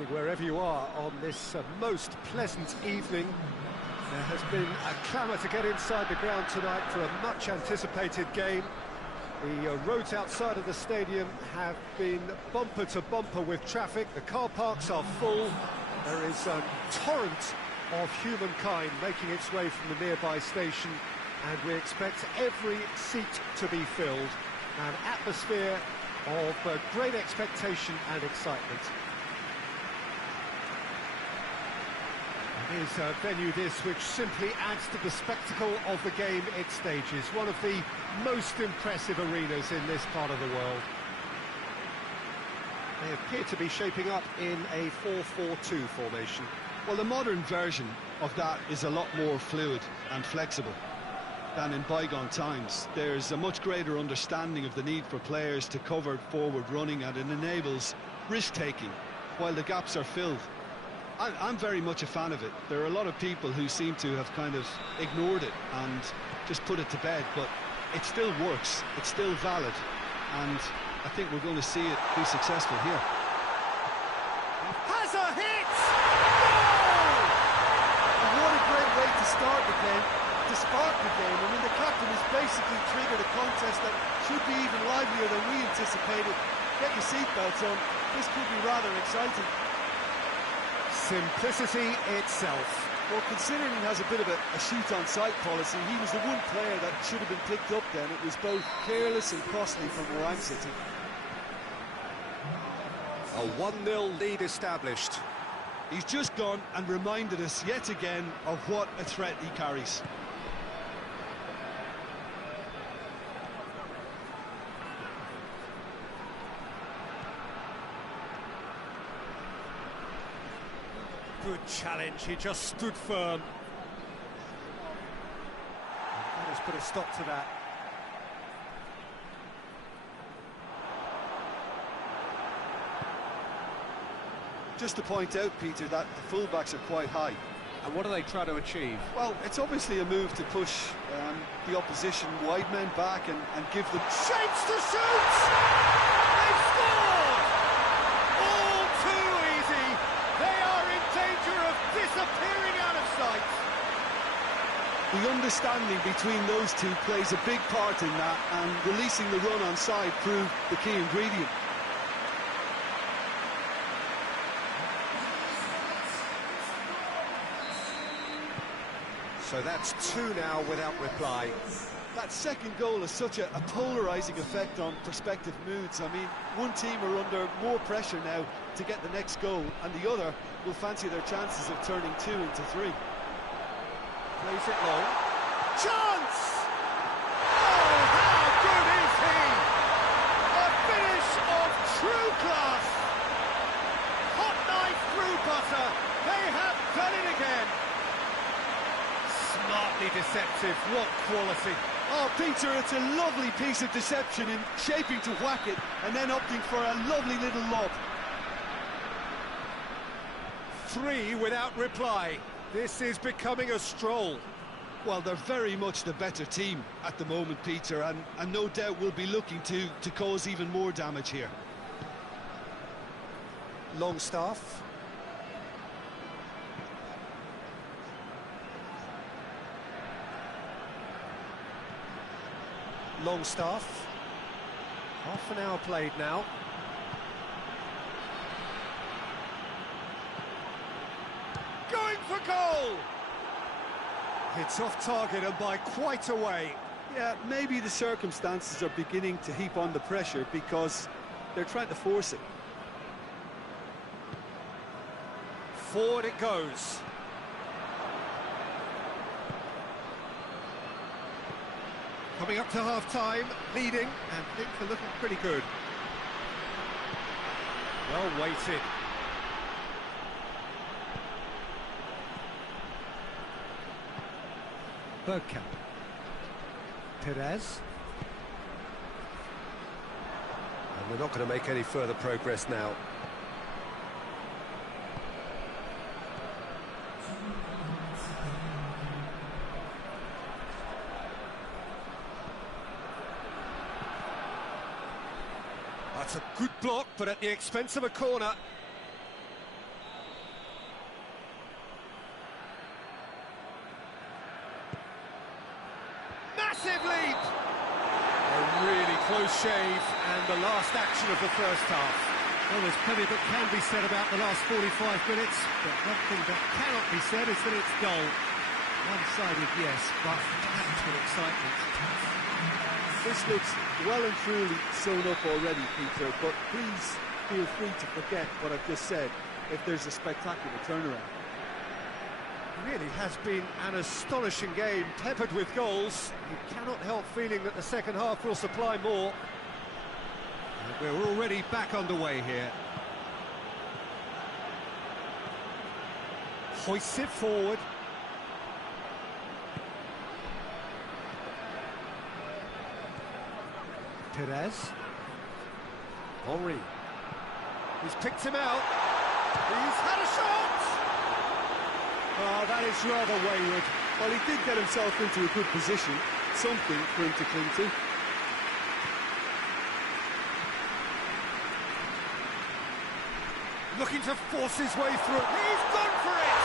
evening, wherever you are on this most pleasant evening. There has been a clamour to get inside the ground tonight for a much-anticipated game. The roads outside of the stadium have been bumper to bumper with traffic. The car parks are full. There is a torrent of humankind making its way from the nearby station, and we expect every seat to be filled. An atmosphere of great expectation and excitement. It is a venue this which simply adds to the spectacle of the game it stages. One of the most impressive arenas in this part of the world. They appear to be shaping up in a 4-4-2 formation. Well, the modern version of that is a lot more fluid and flexible than in bygone times. There's a much greater understanding of the need for players to cover forward running, and it enables risk-taking while the gaps are filled. I'm very much a fan of it. There are a lot of people who seem to have kind of ignored it and just put it to bed, but it still works, it's still valid, and I think we're going to see it be successful here. Has a hit! Goal! And what a great way to start the game, to spark the game. I mean, the captain has basically triggered a contest that should be even livelier than we anticipated. Get your seatbelts on, this could be rather exciting. Simplicity itself. Well, considering he has a bit of a shoot-on-sight policy, he was the one player that should have been picked up then. It was both careless and costly from where I'm sitting. A 1-0 lead established. He's just gone and reminded us yet again of what a threat he carries. Good challenge, he just stood firm. Let us put a stop to that. Just to point out, Peter, that the fullbacks are quite high. And what do they try to achieve? Well, it's obviously a move to push the opposition wide men back and give them... Shapes to shoot! They've scored! All too easy! They are in danger of disappearing out of sight! The understanding between those two plays a big part in that, and releasing the run on side proved the key ingredient. So that's 2 now without reply. That second goal has such a polarising effect on prospective moods. I mean, one team are under more pressure now to get the next goal, and the other will fancy their chances of turning 2 into 3. Plays it long. Chance! Oh, how good is he? A finish of true class. Hot knife through butter. They have done it again. Smartly deceptive, what quality. Oh, Peter, it's a lovely piece of deception in shaping to whack it and then opting for a lovely little lob. 3 without reply. This is becoming a stroll. Well, they're very much the better team at the moment, Peter, and no doubt will be looking to cause even more damage here. Longstaff. Longstaff. Half an hour played now. Going for goal! It's off target and by quite a way. Yeah, maybe the circumstances are beginning to heap on the pressure because they're trying to force it. Forward it goes. Coming up to half-time, leading, and things are looking pretty good. Well weighted. Bergkamp. Perez. And we're not going to make any further progress now. That's a good block, but at the expense of a corner. massive leap! A really close shave, and the last action of the first half. Well, there's plenty that can be said about the last 45 minutes, but one thing that cannot be said is that it's dull. One-sided, yes, but packed with excitement. This looks well and truly sewn up already, Peter, but please feel free to forget what I've just said if there's a spectacular turnaround. It really has been an astonishing game, peppered with goals. You cannot help feeling that the second half will supply more. And we're already back underway here. Hoists it forward. Perez. Henry. He's picked him out. He's had a shot! Oh, that is rather wayward. Well, he did get himself into a good position, something for him to cling to. Looking to force his way through. He's gone for it!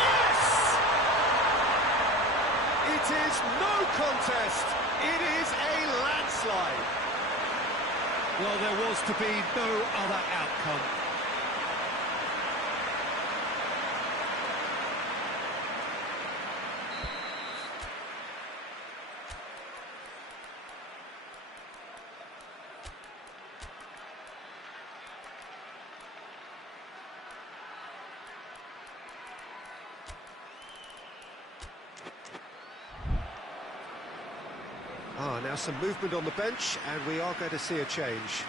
Yes! It is no contest. It is a landslide. Well, there was to be no other outcome. Now some movement on the bench, and we are going to see a change.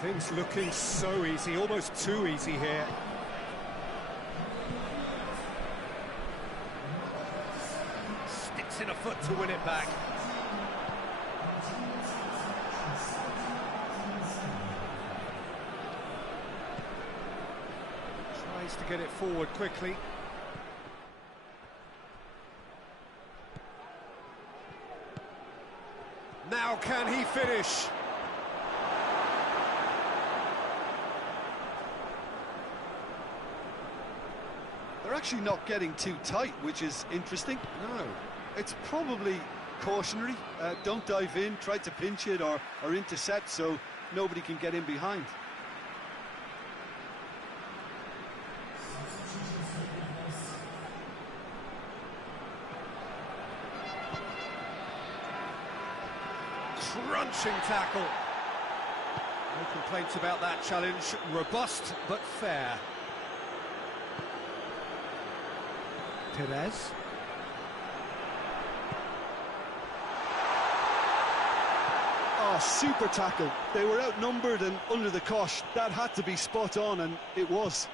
Things looking so easy, almost too easy here. Sticks in a foot to win it back. Tries to get it forward quickly. Now can he finish? They're actually not getting too tight, which is interesting. No. It's probably cautionary. Don't dive in, try to pinch it or intercept so nobody can get in behind. Crunching tackle. No complaints about that challenge. Robust but fair. Perez. Oh, super tackle. They were outnumbered and under the cosh. That had to be spot on, and it was.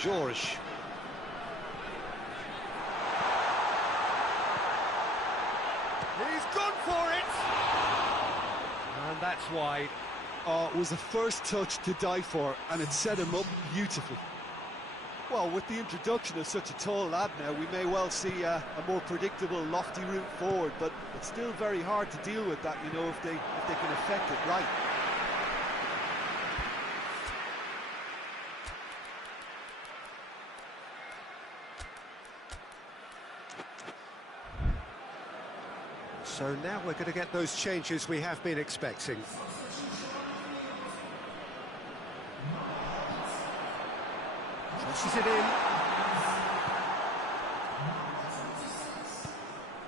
George. He's gone for it! And that's wide. Oh, it was the first touch to die for, and it set him up beautifully. Well, with the introduction of such a tall lad now, we may well see a more predictable, lofty route forward, but it's still very hard to deal with that, you know, if they can affect it right. So now we're going to get those changes we have been expecting. Crosses it in.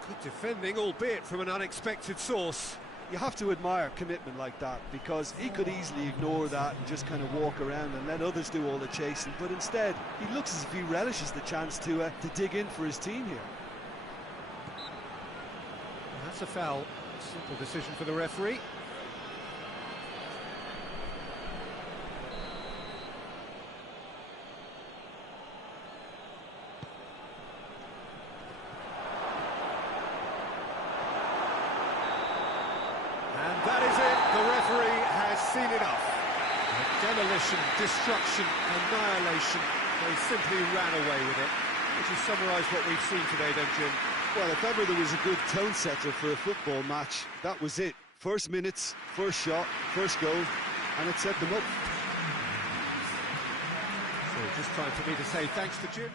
Good defending, albeit from an unexpected source. You have to admire commitment like that, because he could easily ignore that and just kind of walk around and let others do all the chasing, but instead he looks as if he relishes the chance to dig in for his team here. That's a foul. Simple decision for the referee. And that is it. The referee has seen enough. Demolition, destruction, annihilation. They simply ran away with it. Would you summarise what we've seen today then, Jim? Well, if ever there was a good tone setter for a football match, that was it. First minutes, first shot, first goal, and it set them up. So just time for me to say thanks to Jim.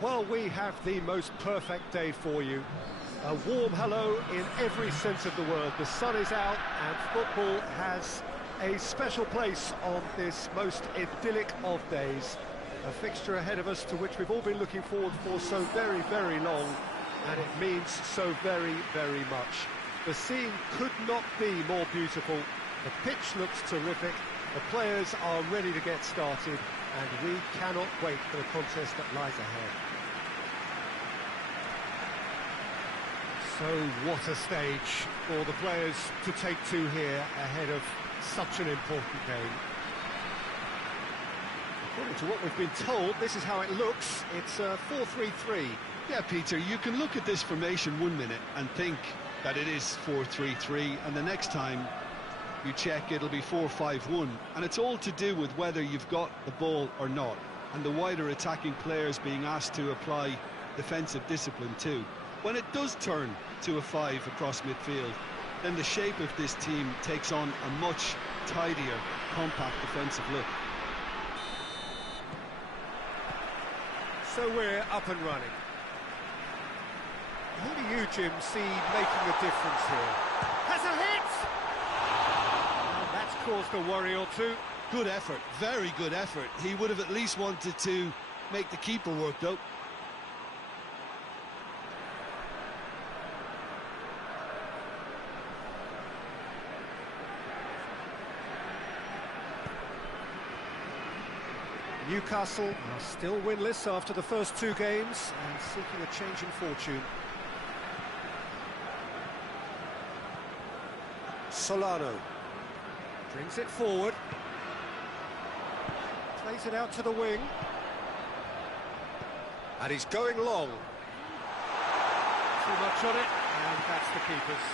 Well, we have the most perfect day for you. A warm hello in every sense of the word. The sun is out and football has a special place on this most idyllic of days. A fixture ahead of us to which we've all been looking forward for so very, very long, and it means so very, very much. The scene could not be more beautiful. The pitch looks terrific. The players are ready to get started, and we cannot wait for the contest that lies ahead. So what a stage for the players to take to here ahead of such an important game. According to what we've been told, this is how it looks. It's 4-3-3. Yeah, Peter, you can look at this formation 1 minute and think that it is 4-3-3, and the next time you check, it'll be 4-5-1, and it's all to do with whether you've got the ball or not, and the wider attacking players being asked to apply defensive discipline too. When it does turn to a 5 across midfield, then the shape of this team takes on a much tidier, compact defensive look. So we're up and running. Who do you, Jim, see making a difference here? Has a hit! Well, that's caused a worry or two. Good effort, very good effort. He would have at least wanted to make the keeper work, though. Newcastle are still winless after the first 2 games and seeking a change in fortune. Solano brings it forward, plays it out to the wing, and he's going long. Too much on it, and that's the keeper's.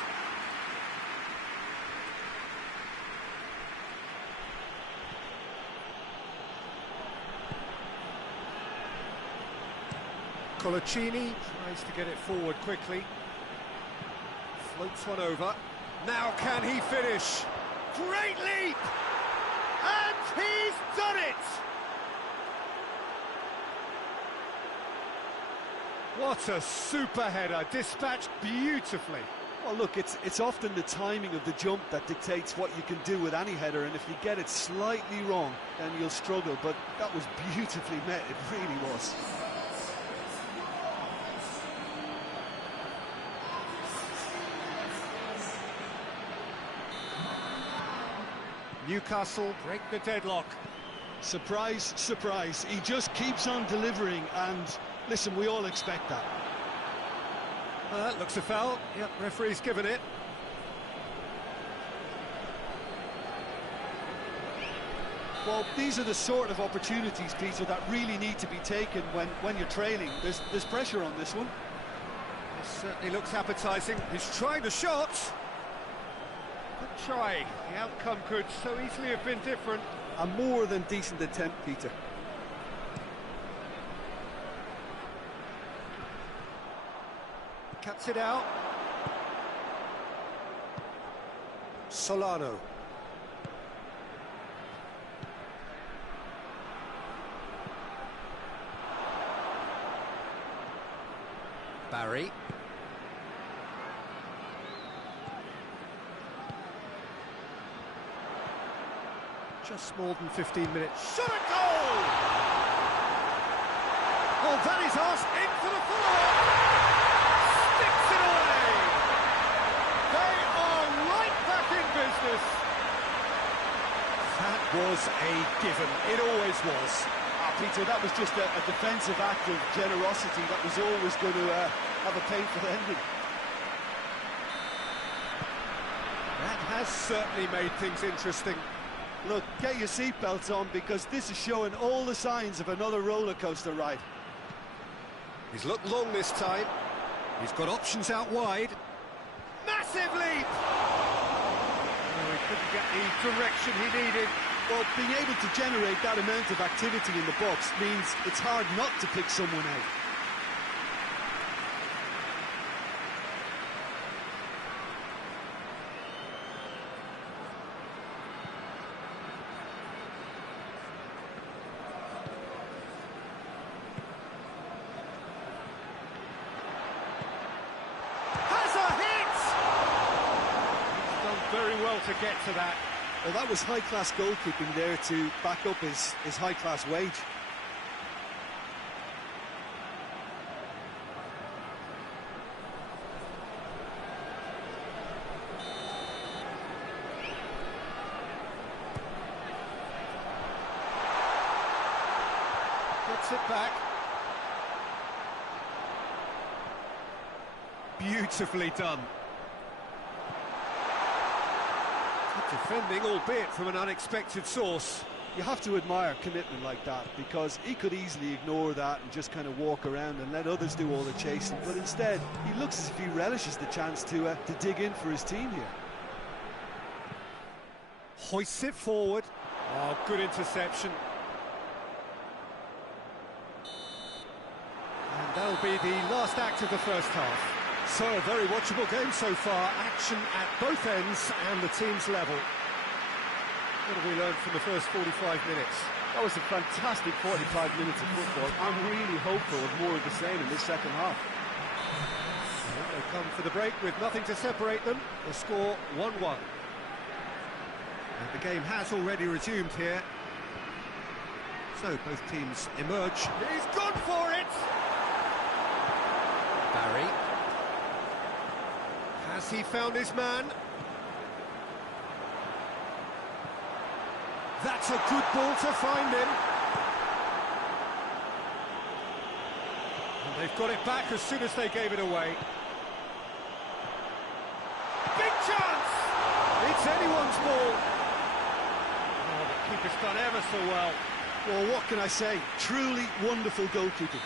Colaccini tries to get it forward quickly. Floats one over. Now can he finish? Great leap! And he's done it! What a super header, dispatched beautifully. Well, look, it's often the timing of the jump that dictates what you can do with any header, and if you get it slightly wrong, then you'll struggle, but that was beautifully met, it really was. Newcastle break the deadlock. Surprise, surprise. He just keeps on delivering, and listen, we all expect that. That looks a foul. Yep, referee's given it. Well, these are the sort of opportunities, Peter, that really need to be taken when you're trailing. There's pressure on this one. This certainly looks appetising. He's trying the shot. Good try. The outcome could so easily have been different. A more than decent attempt, Peter. Cuts it out. Solano. Barry. Just more than 15 minutes. Shot a goal! Oh, that is us in for the follow-up. Sticks it away. They are right back in business. That was a given. It always was. Peter, that was just a defensive act of generosity that was always going to have a painful ending. That has certainly made things interesting. Look, get your seatbelts on, because this is showing all the signs of another roller coaster ride. He's looked long this time. He's got options out wide. Massive leap! Oh, he couldn't get the direction he needed. Well, being able to generate that amount of activity in the box means it's hard not to pick someone out. Has a hit! He's done very well to get to that. Well, that was high-class goalkeeping there to back up his high-class wage. Gets it back. Beautifully done. Defending, albeit from an unexpected source. You have to admire commitment like that, because he could easily ignore that and just kind of walk around and let others do all the chasing, but instead he looks as if he relishes the chance to dig in for his team here. Hoists it forward. Oh, good interception. And that'll be the last act of the first half. So, a very watchable game so far. Action at both ends and the team's level. What have we learned from the first 45 minutes? That was a fantastic 45 minutes of football. I'm really hopeful of more of the same in this second half. Well, they come for the break with nothing to separate them. The score 1-1. And the game has already resumed here. So both teams emerge. He's gone for it! Barry. Has he found his man? That's a good ball to find him. And they've got it back as soon as they gave it away. Big chance! It's anyone's ball. Oh, the keeper's done ever so well. Well, what can I say? Truly wonderful goalkeeping.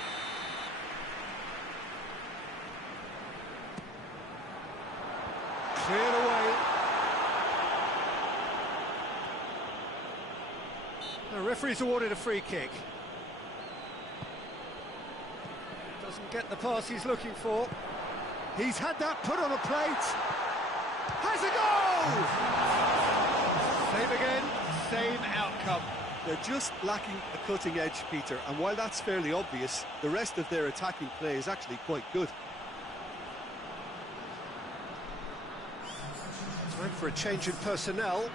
Cleared away. The referee's awarded a free kick. Doesn't get the pass he's looking for. He's had that put on a plate. Has a goal! Same again, same outcome. They're just lacking a cutting edge, Peter, and while that's fairly obvious, the rest of their attacking play is actually quite good. Time for a change in personnel.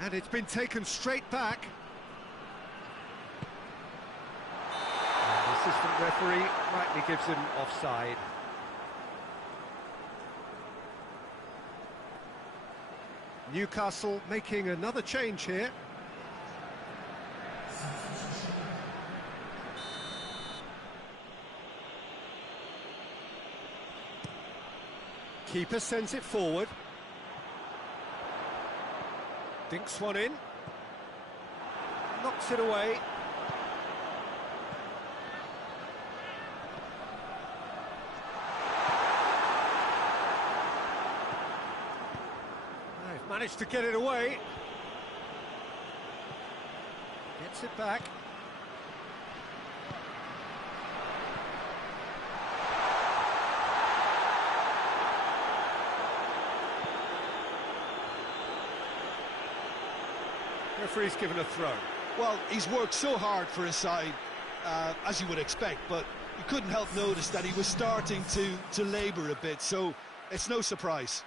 And it's been taken straight back. And the assistant referee rightly gives him offside. Newcastle making another change here. Keeper sends it forward. Dinks one in. Knocks it away. They've managed to get it away. Gets it back. Referee's given a throw. Well, he's worked so hard for his side, as you would expect, but you couldn't help notice that he was starting to labour a bit, so it's no surprise.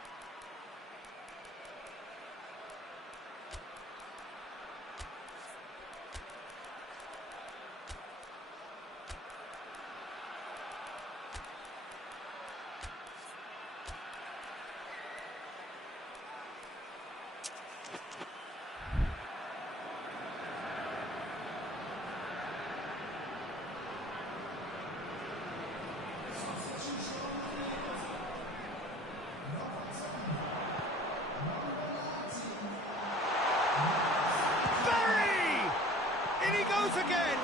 Again.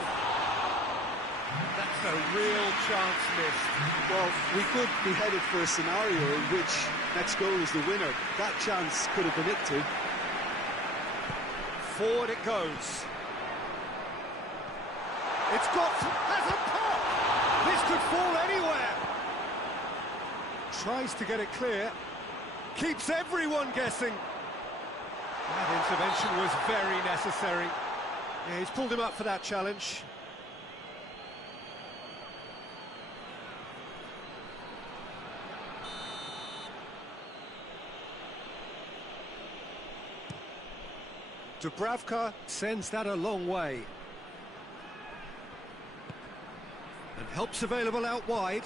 That's a real chance missed. Well, we could be headed for a scenario in which next goal is the winner. That chance could have been it too. Forward it goes. It's has a pop. This could fall anywhere. Tries to get it clear. Keeps everyone guessing. That intervention was very necessary. Yeah, he's pulled him up for that challenge. Dubravka sends that a long way. And help's available out wide.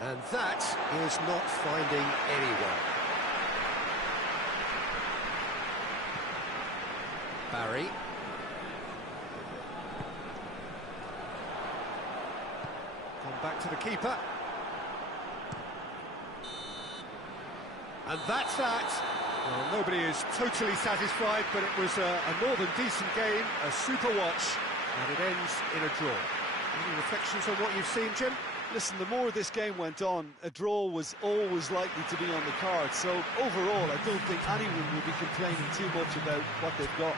And that is not finding anyone. Barry. Gone back to the keeper. And that's that. Well, nobody is totally satisfied, but it was a more than decent game, a super watch, and it ends in a draw. Any reflections on what you've seen, Jim? Listen, the more this game went on, a draw was always likely to be on the card. So overall, I don't think anyone will be complaining too much about what they've got.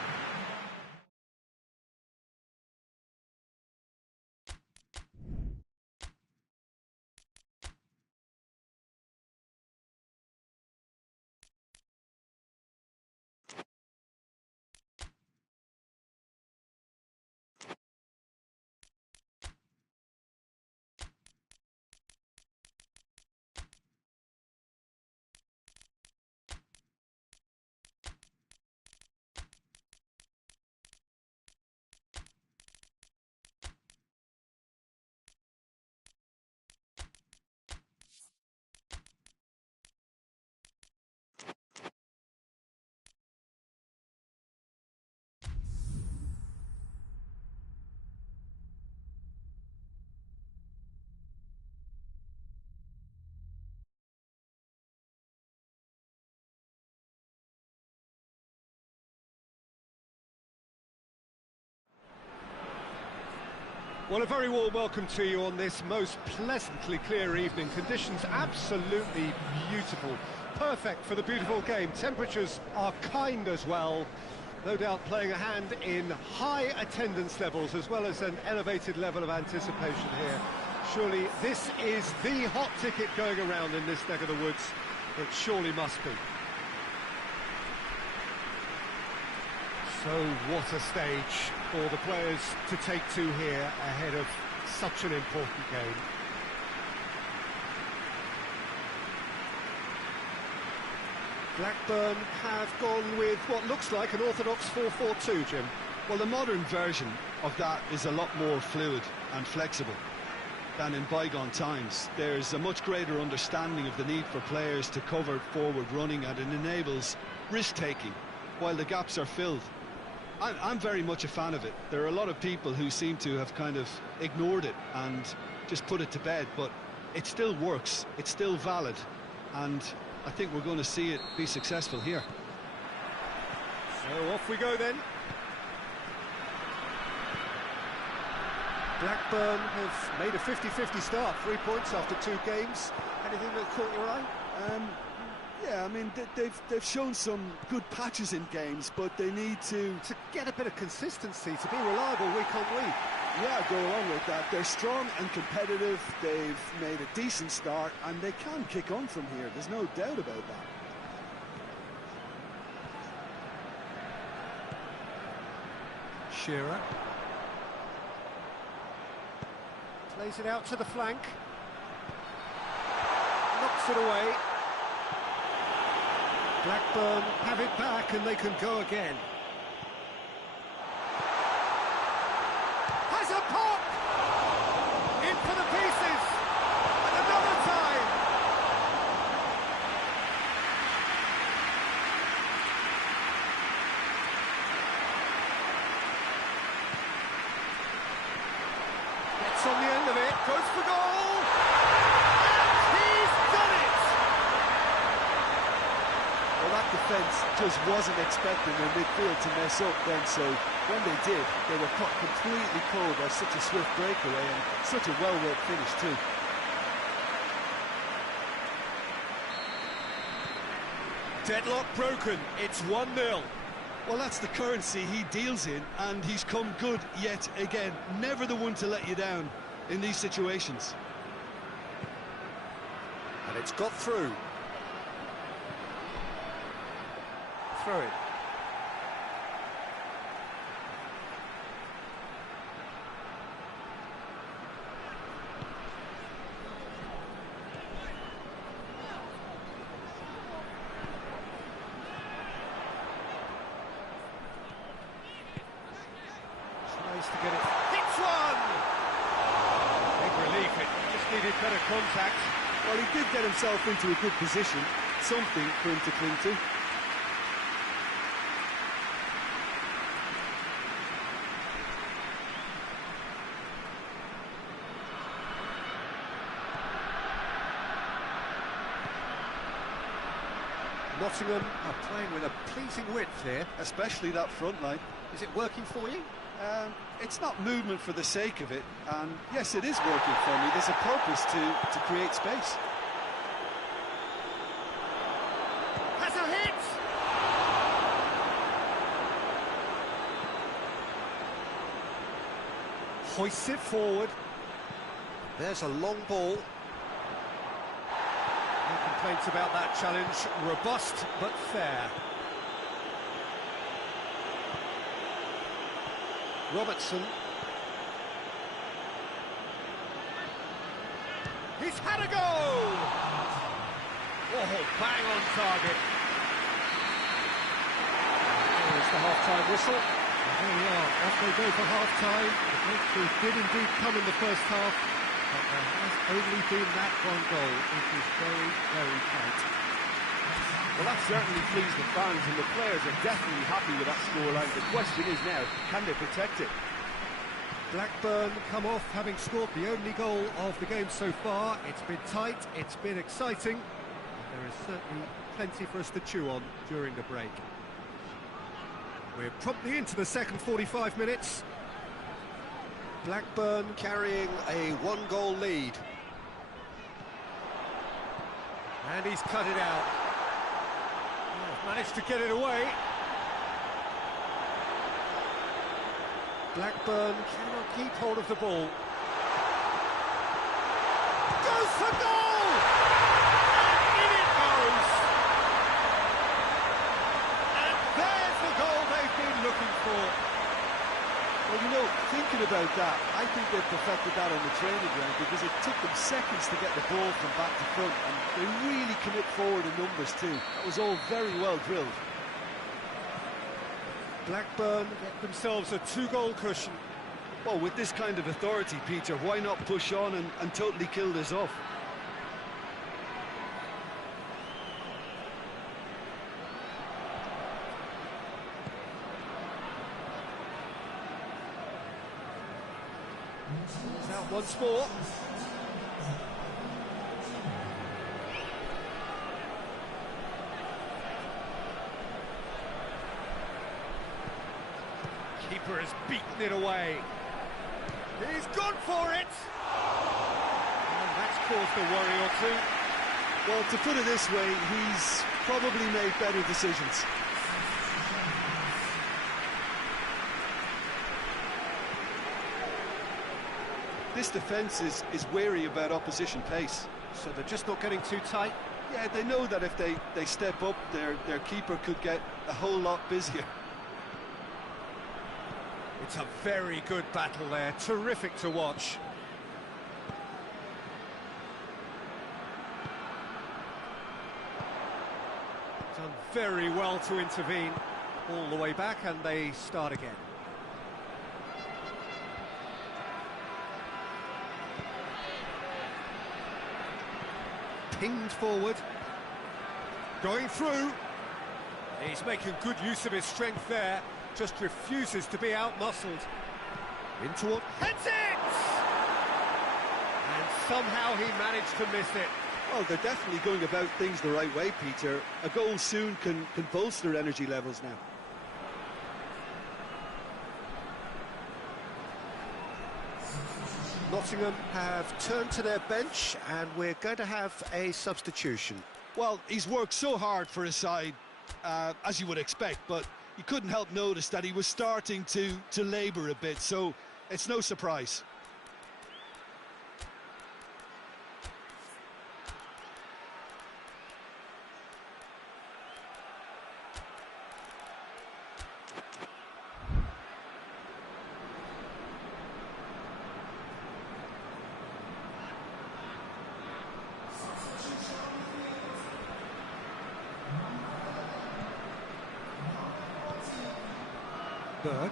Well, a very warm welcome to you on this most pleasantly clear evening. Conditions absolutely beautiful. Perfect for the beautiful game. Temperatures are kind as well. No doubt playing a hand in high attendance levels as well as an elevated level of anticipation here. Surely this is the hot ticket going around in this neck of the woods. It surely must be. So what a stage for the players to take to here ahead of such an important game. Blackburn have gone with what looks like an orthodox 4-4-2, Jim. Well, the modern version of that is a lot more fluid and flexible than in bygone times. There's a much greater understanding of the need for players to cover forward running, and it enables risk-taking while the gaps are filled. I'm very much a fan of it. There are a lot of people who seem to have kind of ignored it and just put it to bed, but it still works, it's still valid, and I think we're going to see it be successful here. So off we go then. Blackburn have made a 50-50 start, 3 points after 2 games. Anything that caught your eye? Yeah, I mean, they've shown some good patches in games, but they need to get a bit of consistency, to be reliable week on week. Yeah, go along with that. They're strong and competitive, they've made a decent start, and they can kick on from here, there's no doubt about that. Shearer. Plays it out to the flank. Knocks it away. Blackburn have it back and they can go again. Has a pop! In for the pieces! And another time! Gets on the end of it, goes for goal! And he's done it! Well, that defence just wasn't expecting their midfield to mess up then, so when they did, they were caught completely cold by such a swift breakaway and such a well-worked finish too. Deadlock broken, it's 1-0. Well, that's the currency he deals in, and he's come good yet again. Never the one to let you down in these situations. And it's got through. Throw it. Tries to get it. Hits one! Big relief, it just needed better contact. Well, he did get himself into a good position, something for him to cling to. Nottingham are playing with a pleasing width here. Especially that front line. Is it working for you? It's not movement for the sake of it, and yes, it is working for me. There's a purpose to create space. Has a hit! Hoists it forward. There's a long ball. No complaints about that challenge. Robust but fair. Robertson. He's had a go! Oh, bang on target. There's the half-time whistle. And there we are, off they go for half-time. The breakthrough did indeed come in the first half, but there has only been that one goal. It is very, very tight. Well, that certainly pleased the fans, and the players are definitely happy with that scoreline. The question is now, can they protect it? Blackburn come off having scored the only goal of the game so far. It's been tight, it's been exciting, and there is certainly plenty for us to chew on during the break. We're promptly into the second 45 minutes. Blackburn carrying a one-goal lead. And he's cut it out. Managed to get it away. Blackburn cannot keep hold of the ball. Goes for goal! And in it goes! And there's the goal they've been looking for. Well, you know, thinking about that, I think they've perfected that on the training ground because it took them seconds to get the ball from back to front, and they really commit forward in numbers too. That was all very well drilled. Blackburn get themselves a two-goal cushion. Well, with this kind of authority, Peter, why not push on and totally kill this off? It's out once more. Keeper has beaten it away. He's gone for it! And that's caused a worry or two. Well, to put it this way, he's probably made better decisions. This defence is wary about opposition pace. So they're just not getting too tight. Yeah, they know that if they step up, their keeper could get a whole lot busier. It's a very good battle there, terrific to watch. Done very well to intervene all the way back, and they start again. Pinged forward, going through. He's making good use of his strength there, just refuses to be out-muscled. In toward, heads it! And somehow he managed to miss it. Well, they're definitely going about things the right way, Peter. A goal soon can bolster energy levels now. Nottingham have turned to their bench, and we're going to have a substitution. Well, he's worked so hard for his side, as you would expect, but you couldn't help notice that he was starting to labour a bit, so it's no surprise. Berg.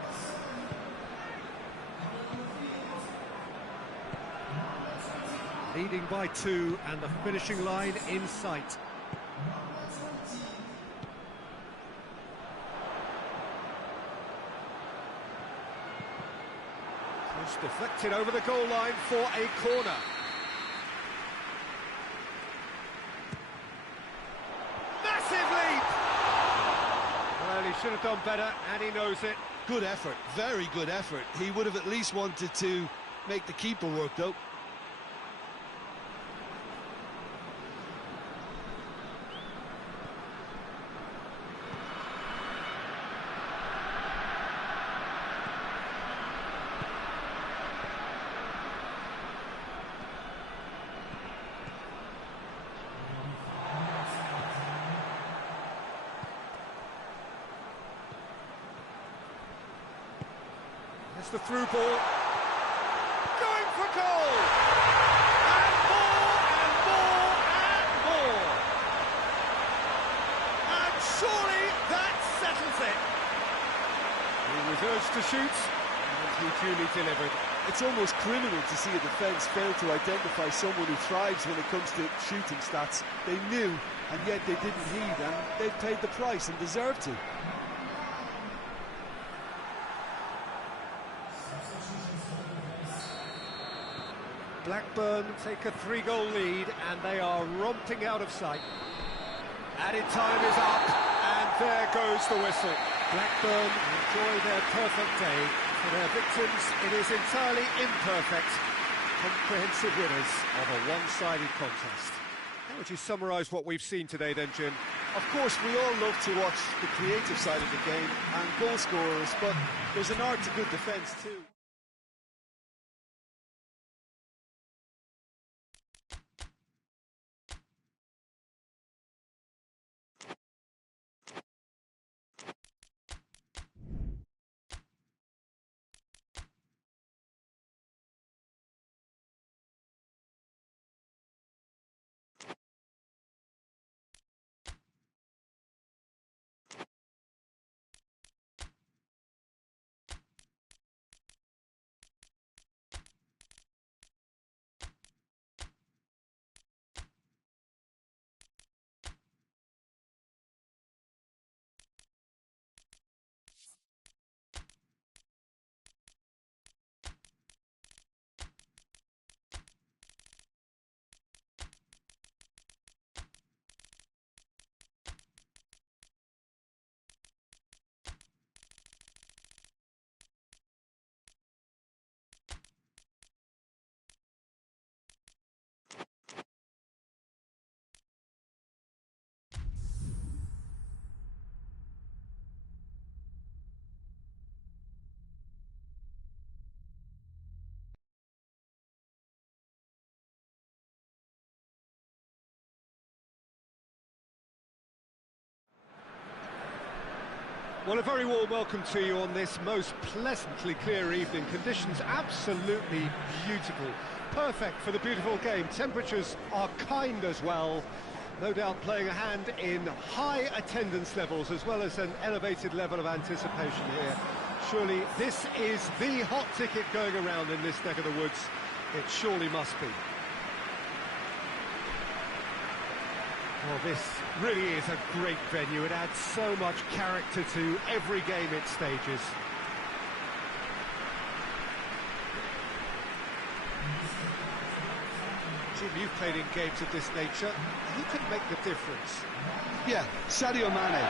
Leading by 2, and the finishing line in sight. Just deflected over the goal line for a corner. Massive leap! Well, he should have done better, and he knows it. Good effort, very good effort. He would have at least wanted to make the keeper work, though. It's the through ball. Going for goal! And more, and more, and more! And surely that settles it! He was urged to shoot, and he duly delivered. It's almost criminal to see a defence fail to identify someone who thrives when it comes to shooting stats. They knew, and yet they didn't heed, and they've paid the price and deserve to. Blackburn take a 3-goal lead, and they are romping out of sight. Added time is up, and there goes the whistle. Blackburn enjoy their perfect day. For their victims, it is entirely imperfect. Comprehensive winners of a one-sided contest. How would you summarise what we've seen today then, Jim? Of course, we all love to watch the creative side of the game and goal scorers, but there's an art to good defence too. Well, a very warm welcome to you on this most pleasantly clear evening. Conditions absolutely beautiful. Perfect for the beautiful game. Temperatures are kind as well. No doubt playing a hand in high attendance levels as well as an elevated level of anticipation here. Surely this is the hot ticket going around in this neck of the woods. It surely must be. Well, this really is a great venue. It adds so much character to every game it stages. Jim, you've played in games of this nature. Who can make the difference? Yeah, Sadio Mane.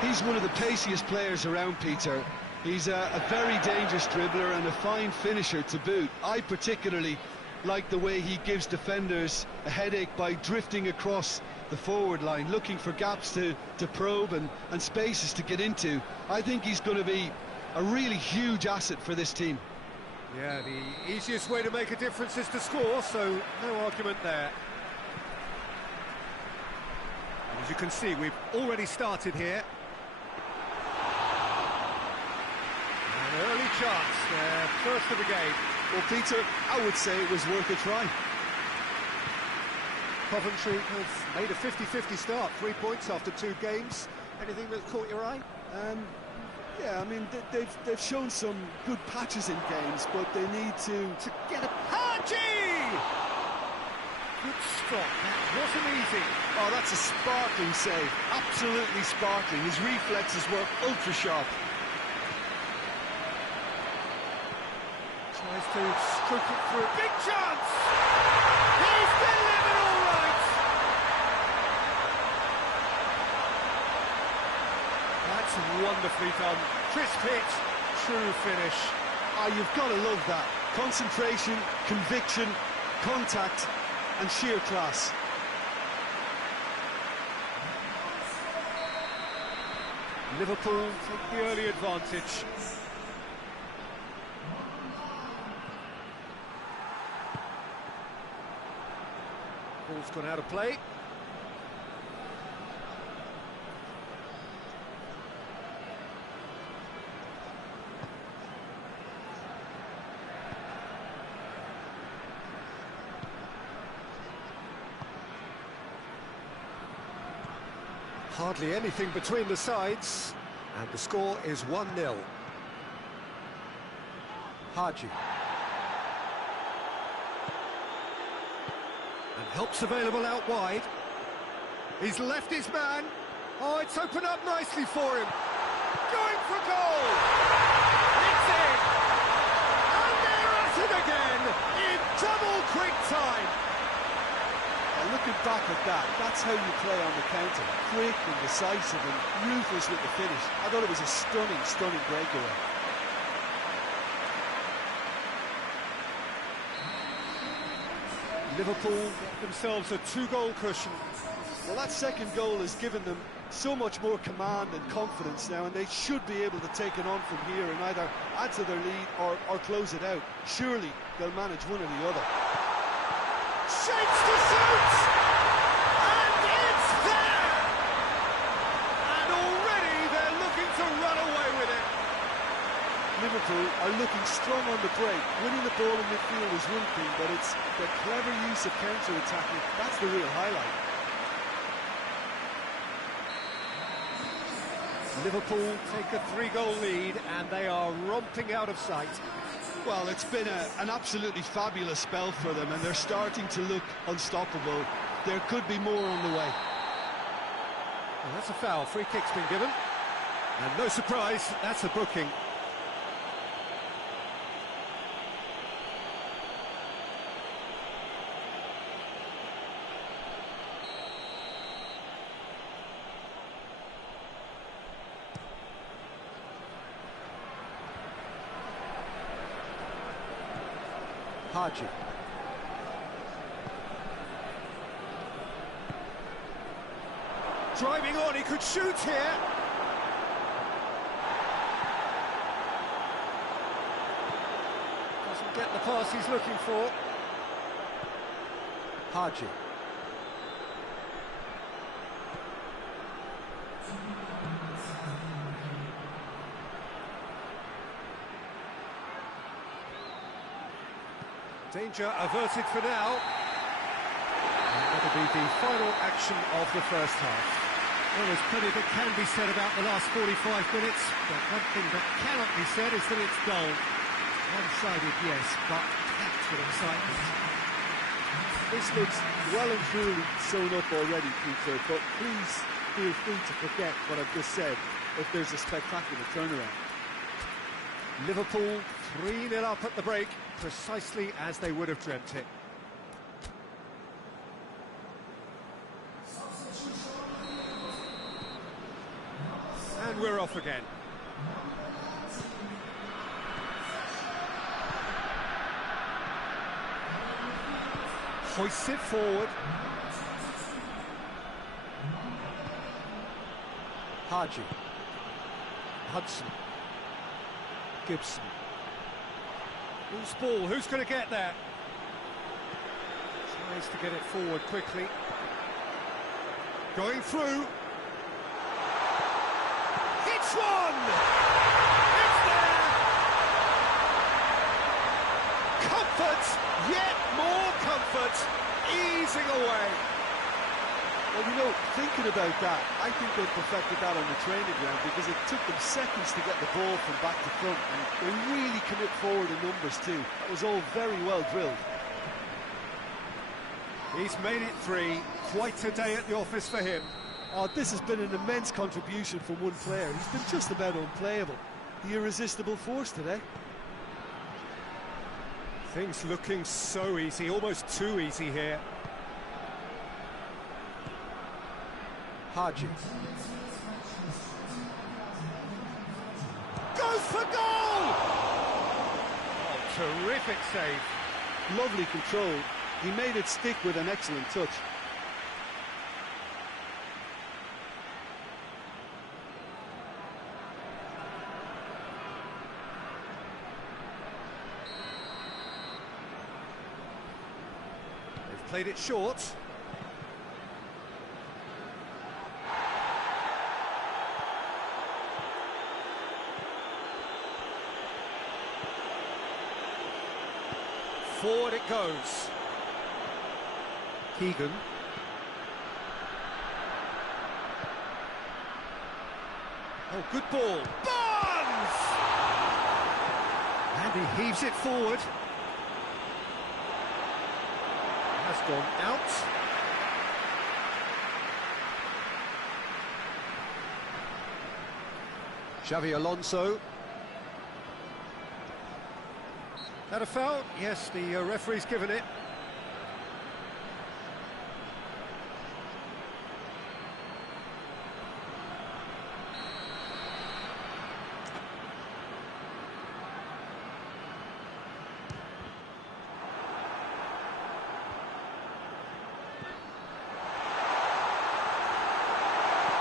He's one of the paciest players around, Peter. He's a very dangerous dribbler and a fine finisher to boot. I particularly like the way he gives defenders a headache by drifting across the forward line, looking for gaps to probe and spaces to get into. I think he's going to be a really huge asset for this team. Yeah, the easiest way to make a difference is to score, so no argument there. And as you can see, we've already started here. An early chance, first of the game. Well, Peter, I would say it was worth a try. Coventry have made a 50-50 start, 3 points after 2 games. Anything that caught your eye? Yeah, I mean, they've shown some good patches in games, but they need to get a Haji! Good stop, that wasn't easy. Oh, that's a sparkling save, absolutely sparkling. His reflexes were ultra sharp. Tries to stroke it through. Big chance! He's delivered all right! That's wonderfully done. Crisp hit, true finish. Ah, you've got to love that. Concentration, conviction, contact, and sheer class. Liverpool take the early advantage. Ball's gone out of play. Hardly anything between the sides, and the score is 1-0. Haji. And help's available out wide. He's left his man. Oh, it's opened up nicely for him. Going for goal! It's in! And they're at it again in double quick time. Now, looking back at that, that's how you play on the counter. Quick and decisive and ruthless with the finish. I thought it was a stunning, stunning breakaway. Liverpool get themselves a 2-goal cushion. Well, that second goal has given them so much more command and confidence now, and they should be able to take it on from here and either add to their lead or close it out. Surely they'll manage one or the other. Shakes to shoot! And it's there! And already they're looking to run away with it. Liverpool are looking strong on the break. Winning the ball in midfield is one thing, but it's the clever use of counter-attacking. That's the real highlight. Liverpool take a 3-goal lead and they are romping out of sight. Well, it's been an absolutely fabulous spell for them, and they're starting to look unstoppable. There could be more on the way. Well, that's a foul. Free kick's been given. And no surprise, that's a booking. Haji. Driving on, he could shoot here. Doesn't get the pass he's looking for. Haji. Danger averted for now. And that'll be the final action of the first half. Well, there's plenty that can be said about the last 45 minutes, but one thing that cannot be said is that it's dull. One-sided, yes, but packed with excitement. This looks well and truly sewn up already, Peter, but please feel free to forget what I've just said if there's a spectacular turnaround. Liverpool 3-0 up at the break, precisely as they would have dreamt it. And we're off again. Hoists it forward. Haji. Hudson. Gibson. Loose ball, who's going to get there? Tries to get it forward quickly. Going through. It's one! It's there! Comfort, yet more comfort, easing away. Well, you know, thinking about that, I think they perfected that on the training ground because it took them seconds to get the ball from back to front, and they really commit forward in numbers too. That was all very well drilled. He's made it 3. Quite a day at the office for him. Oh, this has been an immense contribution from one player. He's been just about unplayable. The irresistible force today. Things looking so easy, almost too easy here. Haji. Goes for goal! Oh, terrific save. Lovely control. He made it stick with an excellent touch. They've played it short. Forward it goes. Keegan. Oh, good ball. Barnes! And he heaves it forward. Has gone out. Xavi Alonso. That a foul? Yes, the referee's given it.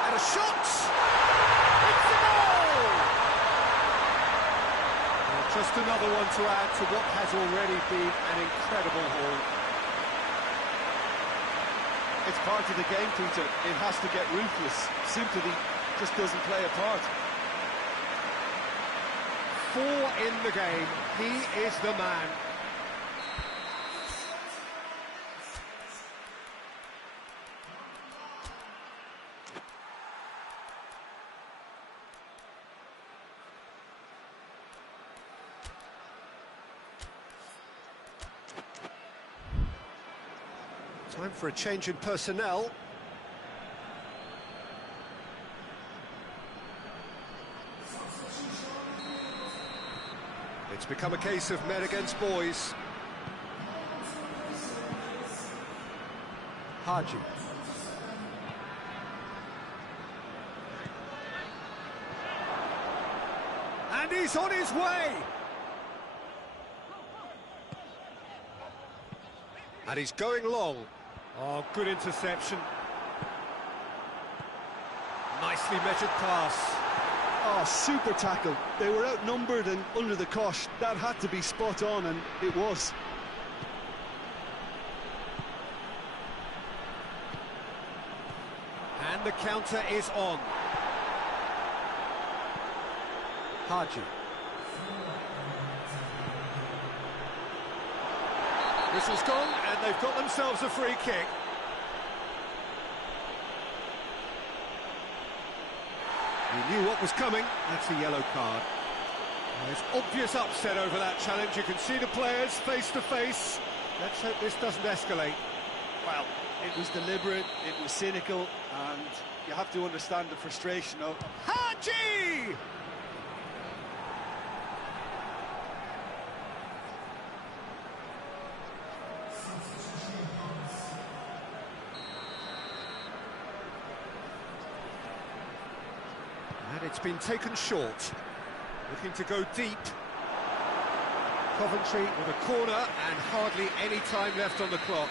And a shot! It's a goal! Just another one to add to what has already been an incredible haul. It's part of the game, Peter. It has to get ruthless. Sympathy just doesn't play a part. 4 in the game. He is the man. Time for a change in personnel. It's become a case of men against boys. Haji. And he's on his way! And he's going long. Oh, good interception. Nicely measured pass. Oh, super tackle. They were outnumbered and under the cosh. That had to be spot on, and it was. And the counter is on. Haji. Whistle's gone, and they've got themselves a free kick. He knew what was coming. That's a yellow card. There's obvious upset over that challenge. You can see the players face to face. Let's hope this doesn't escalate. Well, it was deliberate, it was cynical, and you have to understand the frustration of... Haji! And it's been taken short. Looking to go deep. Coventry with a corner and hardly any time left on the clock.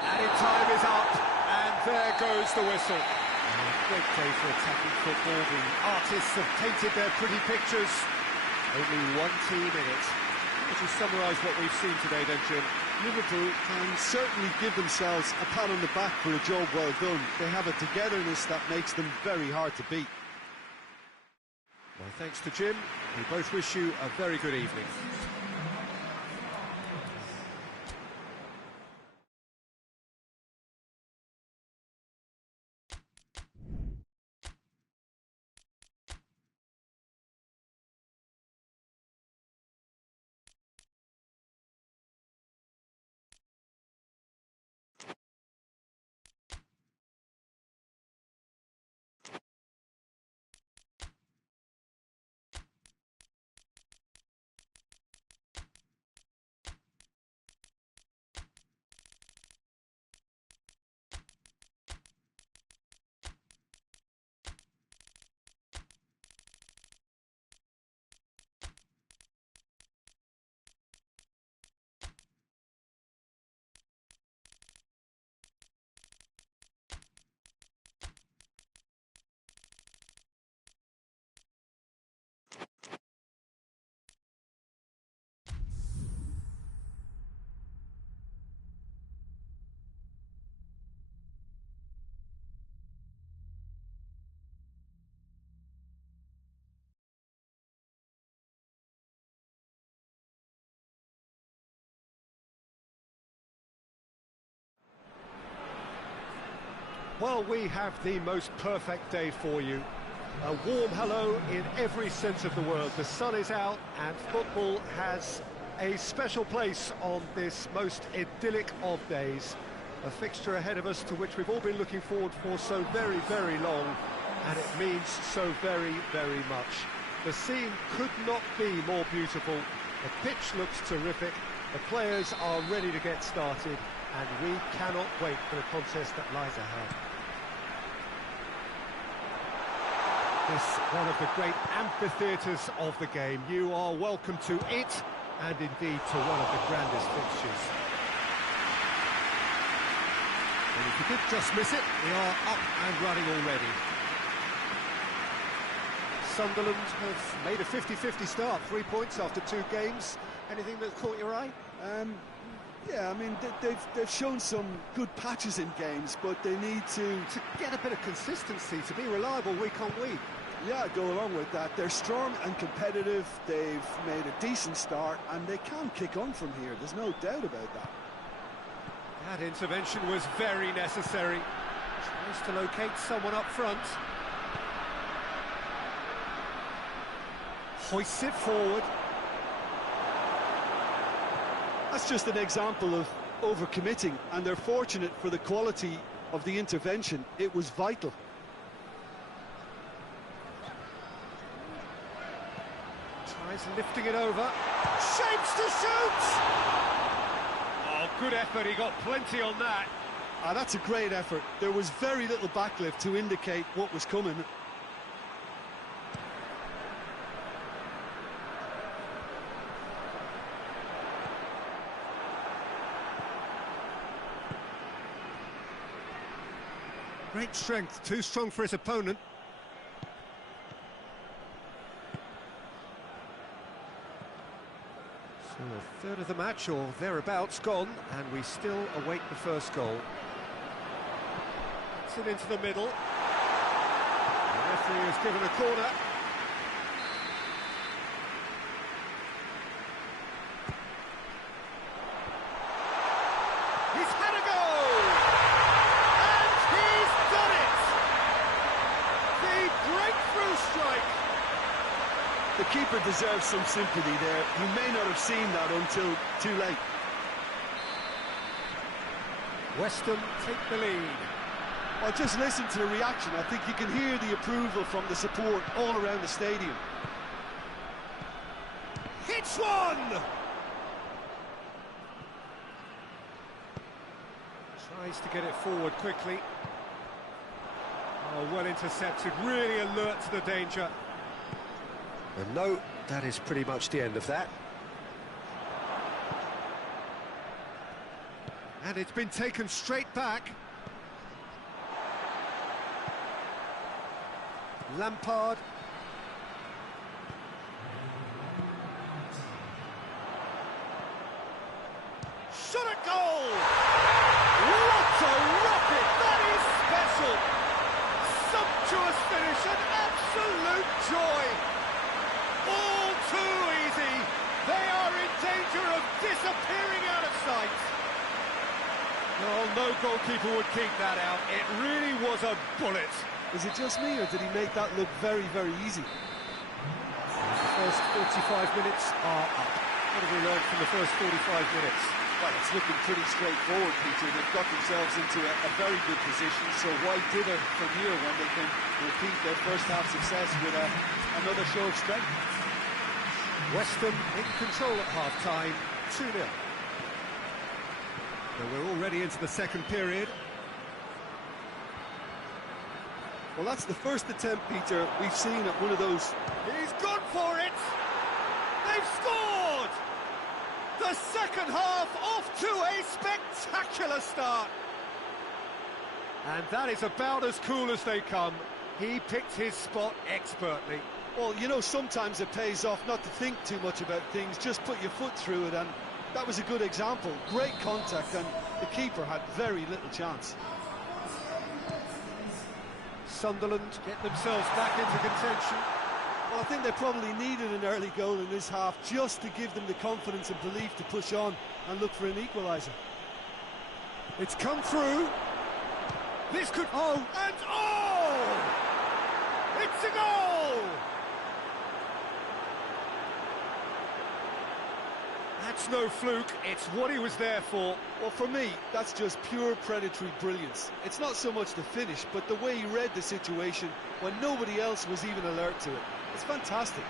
Added time is up, and there goes the whistle. Great day for attacking football. The artists have painted their pretty pictures. Only one team in it. Would you summarise what we've seen today, then, Jim? Liverpool can certainly give themselves a pat on the back for a job well done. They have a togetherness that makes them very hard to beat. Well, thanks to Jim. We both wish you a very good evening. Well, we have the most perfect day for you. A warm hello in every sense of the word. The sun is out and football has a special place on this most idyllic of days. A fixture ahead of us to which we've all been looking forward for so very, very long, and it means so very, very much. The scene could not be more beautiful. The pitch looks terrific. The players are ready to get started, and we cannot wait for the contest that lies ahead. This one of the great amphitheatres of the game. You are welcome to it, and indeed to one of the grandest fixtures. And if you did just miss it, we are up and running already. Sunderland have made a 50-50 start, 3 points after 2 games. Anything that caught your eye? Yeah, I mean, they've shown some good patches in games, but they need to get a bit of consistency, to be reliable week on week. Yeah, go along with that. They're strong and competitive, they've made a decent start, and they can kick on from here, there's no doubt about that. That intervention was very necessary. Tries to locate someone up front. Hoists it forward. That's just an example of overcommitting, and they're fortunate for the quality of the intervention. It was vital. Tries lifting it over. Shapes to shoot! Oh, good effort, he got plenty on that. That's a great effort. There was very little backlift to indicate what was coming. Great strength, too strong for his opponent. of the match, or thereabouts, gone, and we still await the first goal. It's it into the middle. The referee has given a corner. He's had a go! And he's done it! The breakthrough strike! The keeper deserves some sympathy there. He may not have seen that until too late. West Ham take the lead. Well, just listen to the reaction. I think you can hear the approval from the support all around the stadium. Hits one! Tries to get it forward quickly. Oh, well intercepted, really alert to the danger. And no, that is pretty much the end of that. And it's been taken straight back. Lampard. Shot at goal! What a rocket! That is special! Sumptuous finish and absolute joy! All too easy! They are in danger of disappearing out of sight! Well, no goalkeeper would keep that out. It really was a bullet. Is it just me, or did he make that look very, very easy? The first 45 minutes are up. What have we learned from the first 45 minutes? Well, it's looking pretty straightforward, Peter. They've got themselves into a very good position, so why dither from here when they can repeat their first half success with another show of strength? West Ham in control at half-time, 2-0. And we're already into the second period. Well, that's the first attempt, Peter, we've seen at one of those. He's gone for it! They've scored! The second half off to a spectacular start. And that is about as cool as they come. He picked his spot expertly. Well, you know, sometimes it pays off not to think too much about things, just put your foot through it, and that was a good example. Great contact, and the keeper had very little chance. Sunderland get themselves back into contention. Well, I think they probably needed an early goal in this half just to give them the confidence and belief to push on and look for an equaliser. It's come through. This could... Oh! And oh! It's a goal! That's no fluke, it's what he was there for. Well, for me, that's just pure predatory brilliance. It's not so much the finish, but the way he read the situation when nobody else was even alert to it. It's fantastic.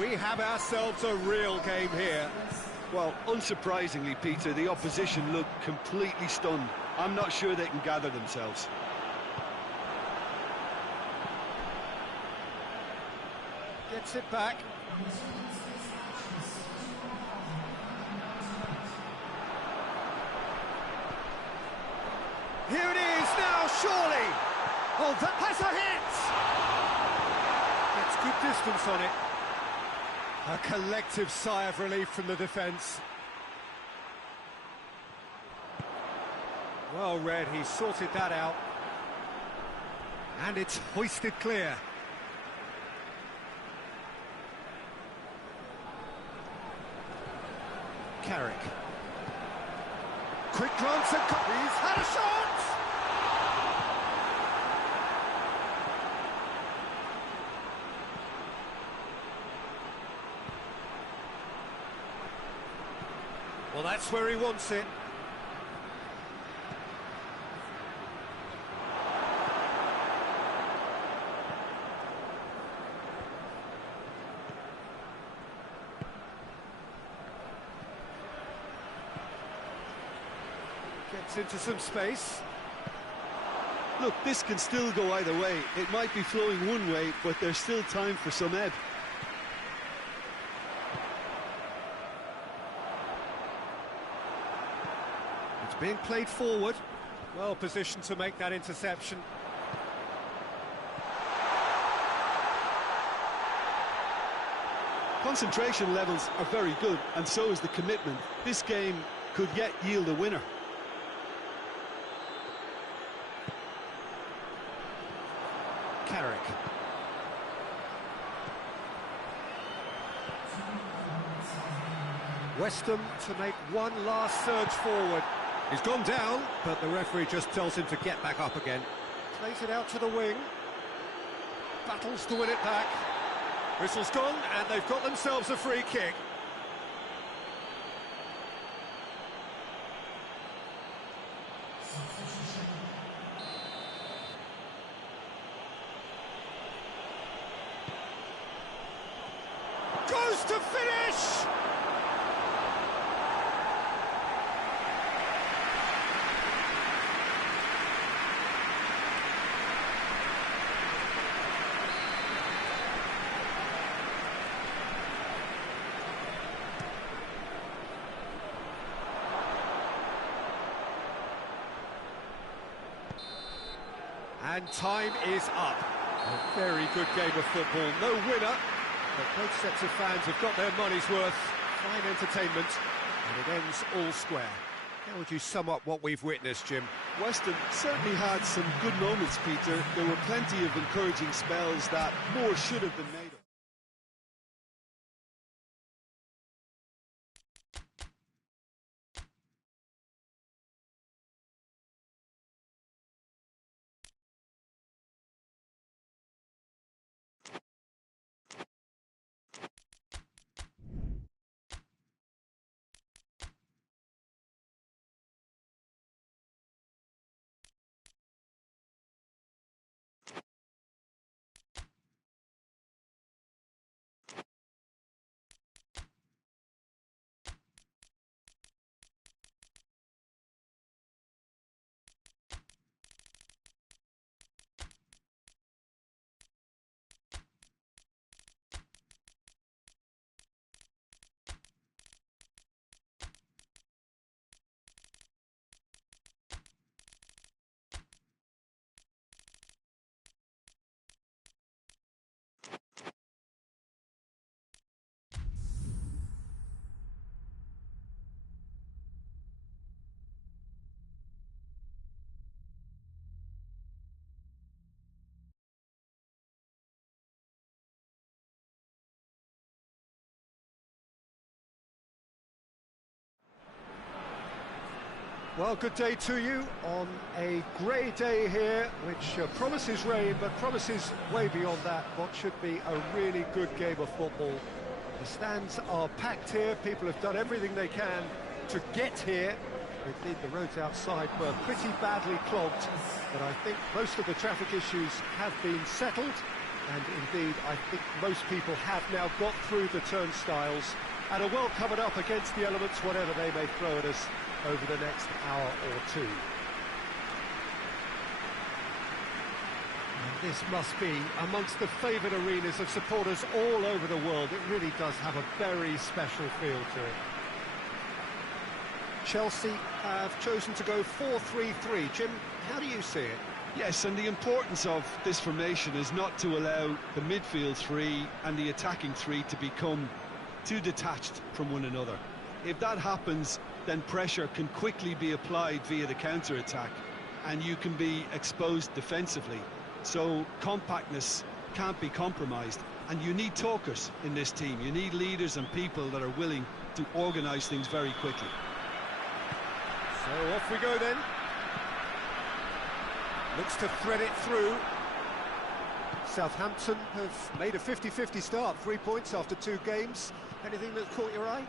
We have ourselves a real game here. Well, unsurprisingly, Peter, the opposition look completely stunned. I'm not sure they can gather themselves. Gets it back. Here it is now, surely. Oh, that has a hit. It's good distance on it. A collective sigh of relief from the defence. Well read, he sorted that out. And it's hoisted clear. Carrick. Quick glance at... He's had a shot! Well, that's where he wants it. Gets into some space. Look, this can still go either way. It might be flowing one way, but there's still time for some ebb. It's being played forward. Well positioned to make that interception. concentration levels are very good, and so is the commitment. This game could yet yield a winner. Carrick. West Ham to make one last surge forward. He's gone down, but the referee just tells him to get back up again. Plays it out to the wing. Battles to win it back. Whistle's gone, and they've got themselves a free kick. Goes to finish! And time is up. A very good game of football. No winner, but both sets of fans have got their money's worth. Fine entertainment, and it ends all square. How would you sum up what we've witnessed, Jim? West Ham certainly had some good moments, Peter. There were plenty of encouraging spells that more should have been made of. Well, good day to you on a grey day here, which promises rain, but promises way beyond that what should be a really good game of football. The stands are packed here, people have done everything they can to get here. Indeed, the roads outside were pretty badly clogged, but I think most of the traffic issues have been settled, and indeed, I think most people have now got through the turnstiles and are well covered up against the elements, whatever they may throw at us over the next hour or two. And this must be amongst the favoured arenas of supporters all over the world. It really does have a very special feel to it. Chelsea have chosen to go 4-3-3. Jim, how do you see it? Yes, and the importance of this formation is not to allow the midfield three and the attacking three to become too detached from one another. If that happens, then pressure can quickly be applied via the counter-attack, and you can be exposed defensively. So compactness can't be compromised, and you need talkers in this team. You need leaders and people that are willing to organise things very quickly. So off we go then. Looks to thread it through. Southampton have made a 50-50 start, 3 points after 2 games. Anything that's caught your eye?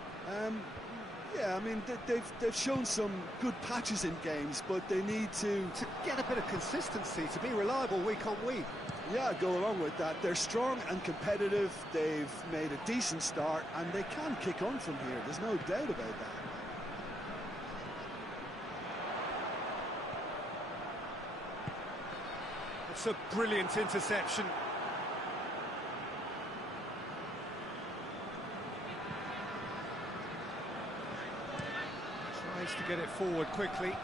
Yeah, I mean, they've shown some good patches in games, but they need to get a bit of consistency, to be reliable week on week. Yeah, go along with that. They're strong and competitive, they've made a decent start, and they can kick on from here, there's no doubt about that. It's a brilliant interception. Tries to get it forward quickly.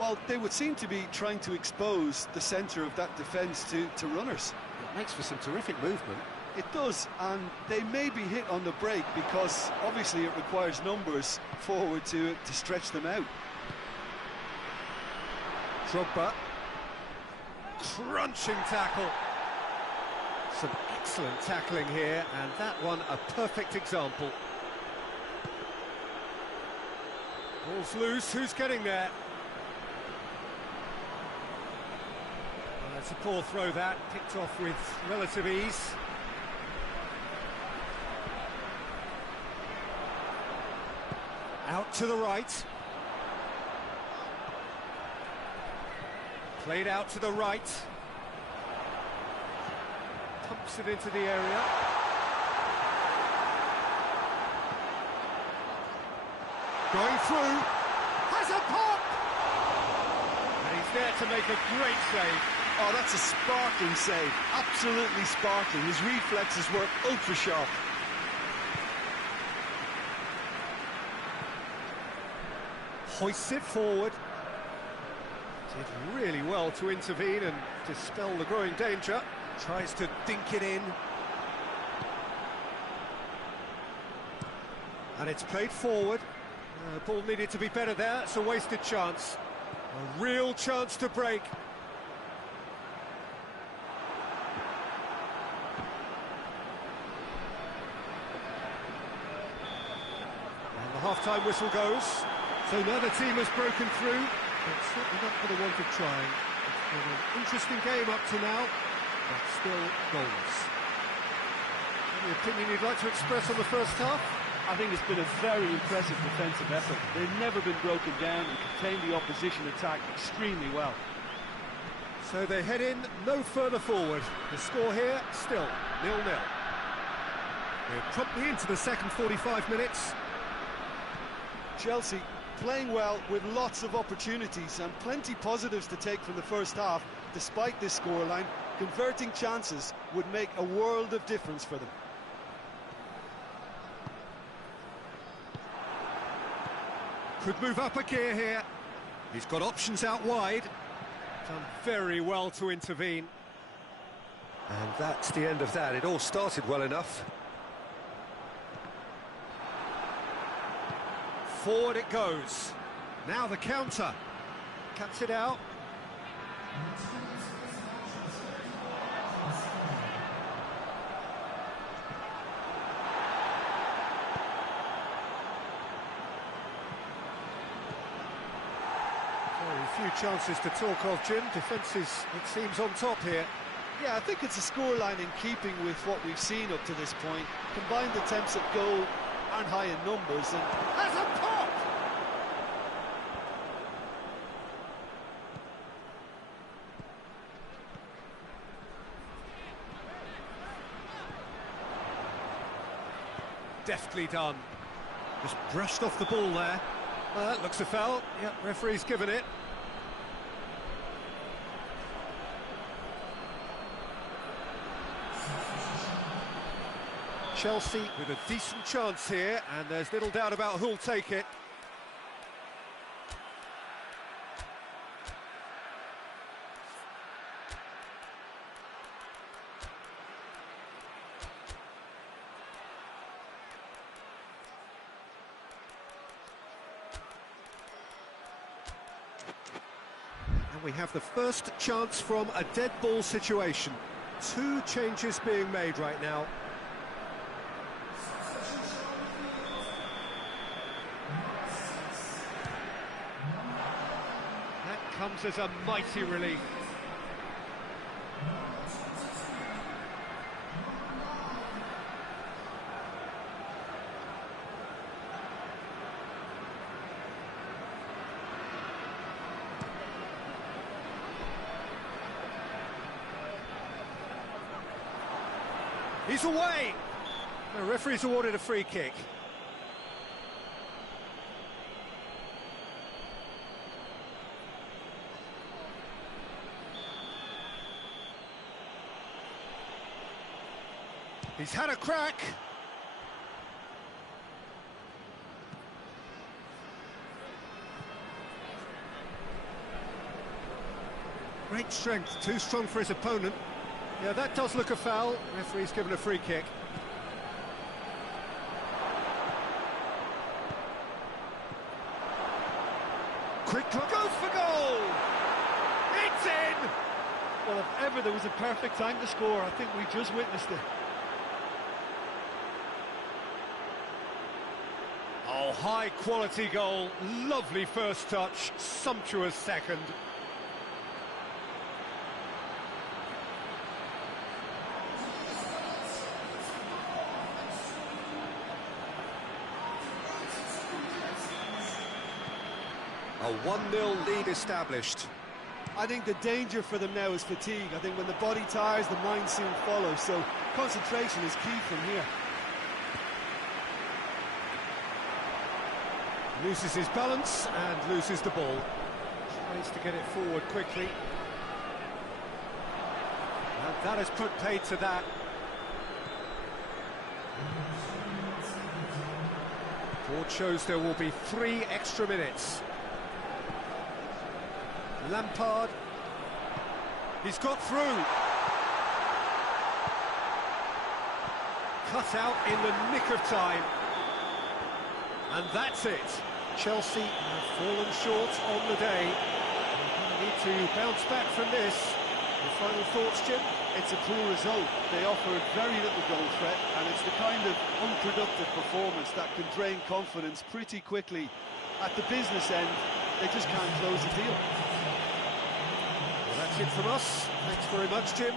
Well, they would seem to be trying to expose the centre of that defence to runners. It makes for some terrific movement. It does, and they may be hit on the break because obviously it requires numbers forward to stretch them out. Drogba. Crunching tackle. Some excellent tackling here, and that one a perfect example. Ball's loose, who's getting there? Well, that's a poor throw that, picked off with relative ease. Out to the right. Played out to the right. Pumps it into the area. Going through. Has a pop! And he's there to make a great save. Oh, that's a sparkling save. Absolutely sparkling. His reflexes were ultra sharp. Hoists it forward. Did really well to intervene and dispel the growing danger. Tries to dink it in. And it's played forward. Ball needed to be better there. It's a wasted chance. A real chance to break. And the half-time whistle goes. So now the team has broken through. It's certainly not for the want of trying. It's been an interesting game up to now, but still goalless. Any opinion you'd like to express on the first half? I think it's been a very impressive defensive effort. They've never been broken down and contained the opposition attack extremely well. So they head in no further forward. The score here, still 0-0. We're promptly into the second 45 minutes. Chelsea playing well with lots of opportunities and plenty positives to take from the first half. Despite this scoreline, converting chances would make a world of difference for them. Could move up a gear here. He's got options out wide. Done very well to intervene. And that's the end of that. It all started well enough. Forward it goes. Now the counter. Cuts it out. Very few chances to talk of, Jim. Defence is, it seems, on top here. Yeah, I think it's a scoreline in keeping with what we've seen up to this point. Combined attempts at goal aren't high in numbers, and Has a pop! Deftly done. Just brushed off the ball there. That looks a foul. Yep, referee's given it. Chelsea with a decent chance here, and there's little doubt about who'll take it. And we have the first chance from a dead ball situation. 2 changes being made right now. Comes as a mighty relief. He's away! The referee's awarded a free kick. He's had a crack. Great strength, too strong for his opponent. Yeah, that does look a foul. Referee's given a free kick. Quick look, goes for goal! It's in! Well, if ever there was a perfect time to score, I think we just witnessed it. Oh, high-quality goal, lovely first touch, sumptuous second. A 1-0 lead established. I think the danger for them now is fatigue. I think when the body tires, the mind soon follows, so concentration is key from here. Loses his balance and loses the ball. Tries to get it forward quickly. And that has put paid to that. Board shows there will be 3 extra minutes. Lampard. He's got through. Cut out in the nick of time. And that's it. Chelsea have fallen short on the day. They need to bounce back from this. Your final thoughts, Jim? It's a poor result. They offered very little goal threat, and it's the kind of unproductive performance that can drain confidence pretty quickly. At the business end, they just can't close the deal. Well, that's it from us. Thanks very much, Jim.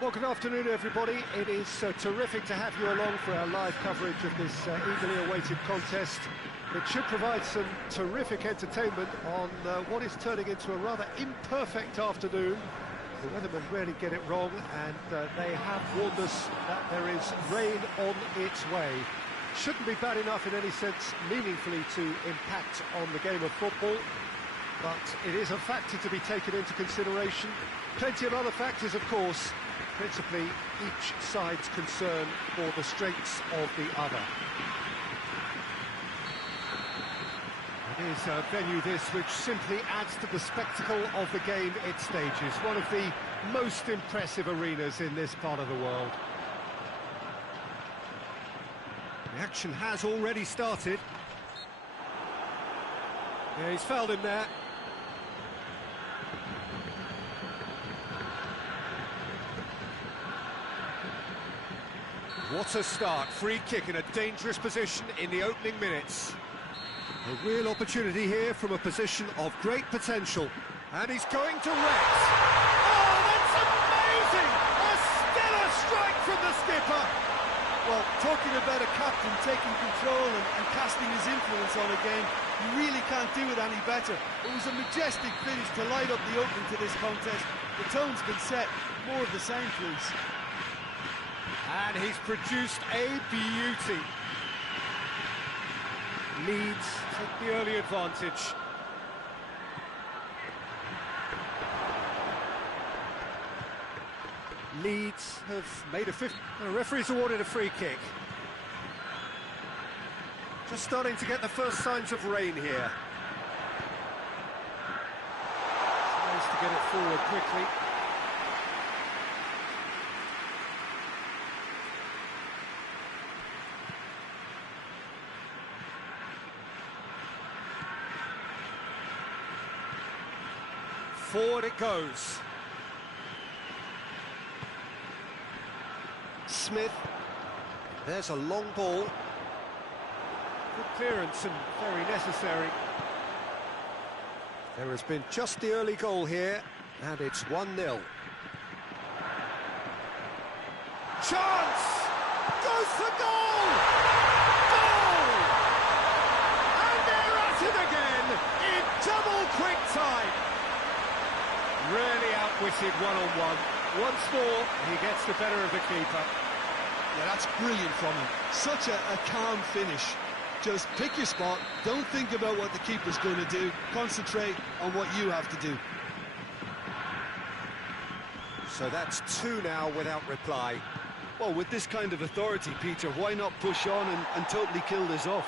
Well, good afternoon, everybody. It is terrific to have you along for our live coverage of this eagerly awaited contest. It should provide some terrific entertainment on what is turning into a rather imperfect afternoon. The weathermen rarely get it wrong, and they have warned us that there is rain on its way. Shouldn't be bad enough in any sense meaningfully to impact on the game of football, but it is a factor to be taken into consideration. Plenty of other factors, of course, principally each side's concern for the strengths of the other. It is a venue this which simply adds to the spectacle of the game it stages. One of the most impressive arenas in this part of the world. The action has already started. Yeah, he's fouled him there. What a start. Free kick in a dangerous position in the opening minutes. A real opportunity here from a position of great potential. And he's going to rest. Oh, that's amazing! A stellar strike from the skipper! Well, talking about a captain taking control and casting his influence on a game, you really can't do it any better. It was a majestic finish to light up the opening to this contest. The tone's been set. More of the same, please. And he's produced a beauty. Leeds take the early advantage. Leeds have made a fifth. The referee's awarded a free kick. Just starting to get the first signs of rain here. Tries to get it forward quickly. Forward it goes. Smith. There's a long ball. Good clearance and very necessary. There has been just the early goal here, and it's 1-0. Chance! Goes for goal! Goal! And they're at it again in double quick time. Really outwitted one-on-one. Once more, he gets the better of the keeper. Yeah, that's brilliant from him. Such a calm finish. Just pick your spot, don't think about what the keeper's going to do, concentrate on what you have to do. So that's 2 now without reply. Well, with this kind of authority, Peter, why not push on and totally kill this off?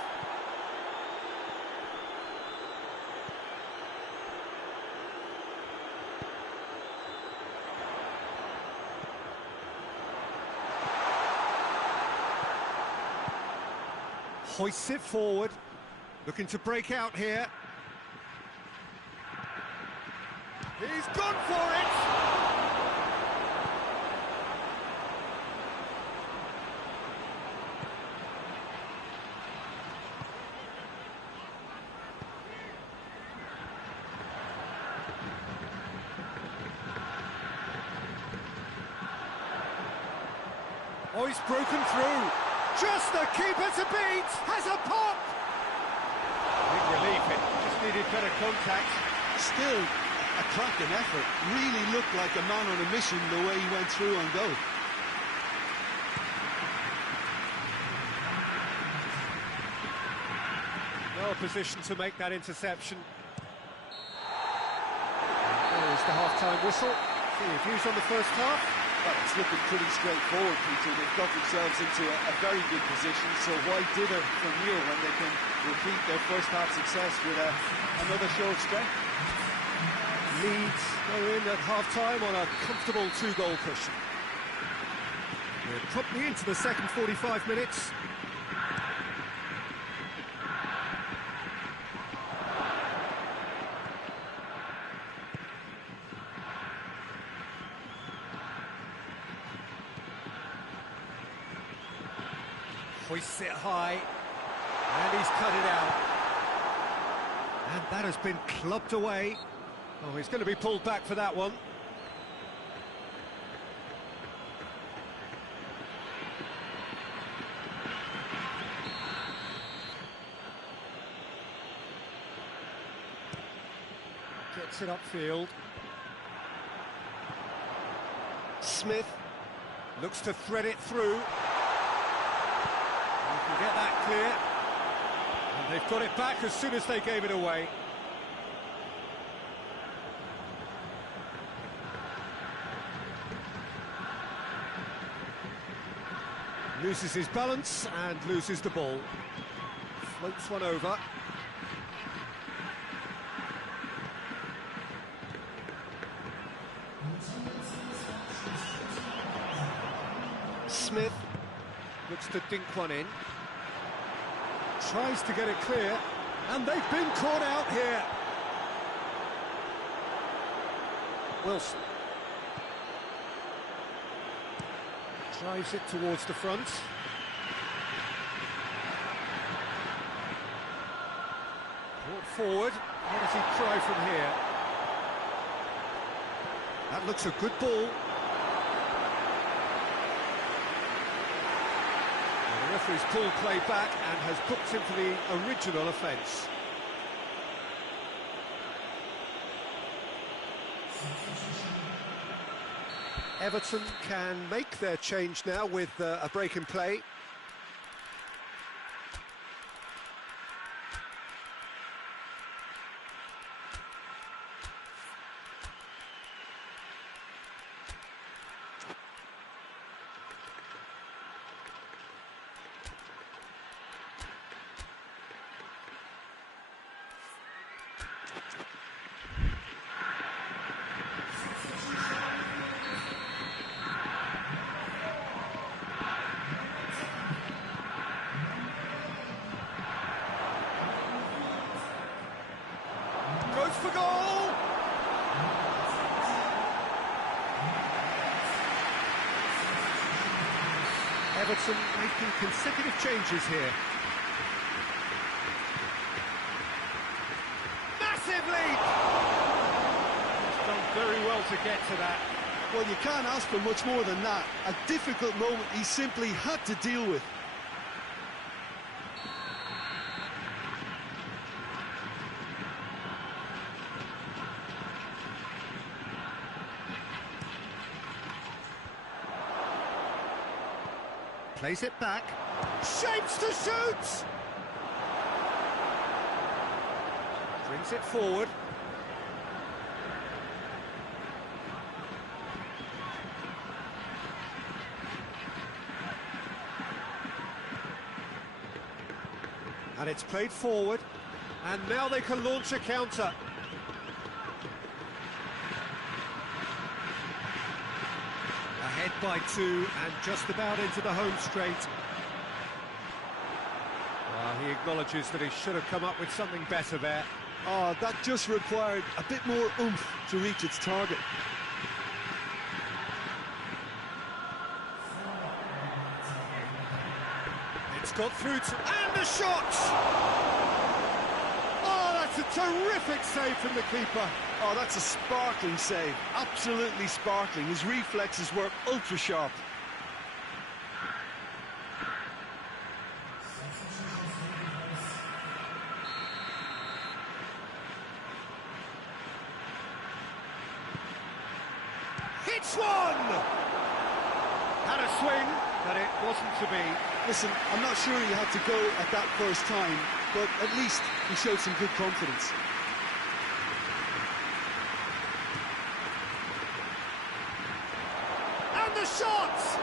Hoists it forward, looking to break out here. He's gone for it! Oh, he's broken through. Just the keeper to beat, has a pop! Big relief, it just needed better contact. Still, a cracking effort. Really looked like a man on a mission the way he went through on goal. Well positioned to make that interception. There is the half-time whistle. Any views on the first half? Well, it's looking pretty straightforward, Peter. They've got themselves into a very good position, so why dither from here when they can repeat their first half success with another show of strength? Leeds go in at half-time on a comfortable 2-goal cushion. We're promptly into the second 45 minutes. Hoists it high, and he's cut it out. And that has been clubbed away. Oh, he's going to be pulled back for that one. Gets it upfield. Smith looks to thread it through. Can get that clear, and they've got it back as soon as they gave it away. Loses his balance and loses the ball. Floats one over. Smith looks to dink one in. Tries to get it clear, and they've been caught out here. Wilson drives it towards the front. Brought forward. How does he try from here? That looks a good ball. The referee's pulled play back and has booked him for the original offence. Everton can make their change now with a break in play. Everton making consecutive changes here. Massive lead! He's done very well to get to that. Well, you can't ask for much more than that. A difficult moment he simply had to deal with. Plays it back. Shapes to shoot! Brings it forward. And it's played forward. And now they can launch a counter. Ahead by 2 and just about into the home straight. Well, he acknowledges that he should have come up with something better there. Oh, that just required a bit more oomph to reach its target. It's got through to... and the shot! Oh, that's a terrific save from the keeper. Oh, that's a sparkling save. Absolutely sparkling. His reflexes were ultra sharp. Hits one! Had a swing, but it wasn't to be. Listen, I'm not sure he had to go at that first time, but at least he showed some good confidence. And the shot!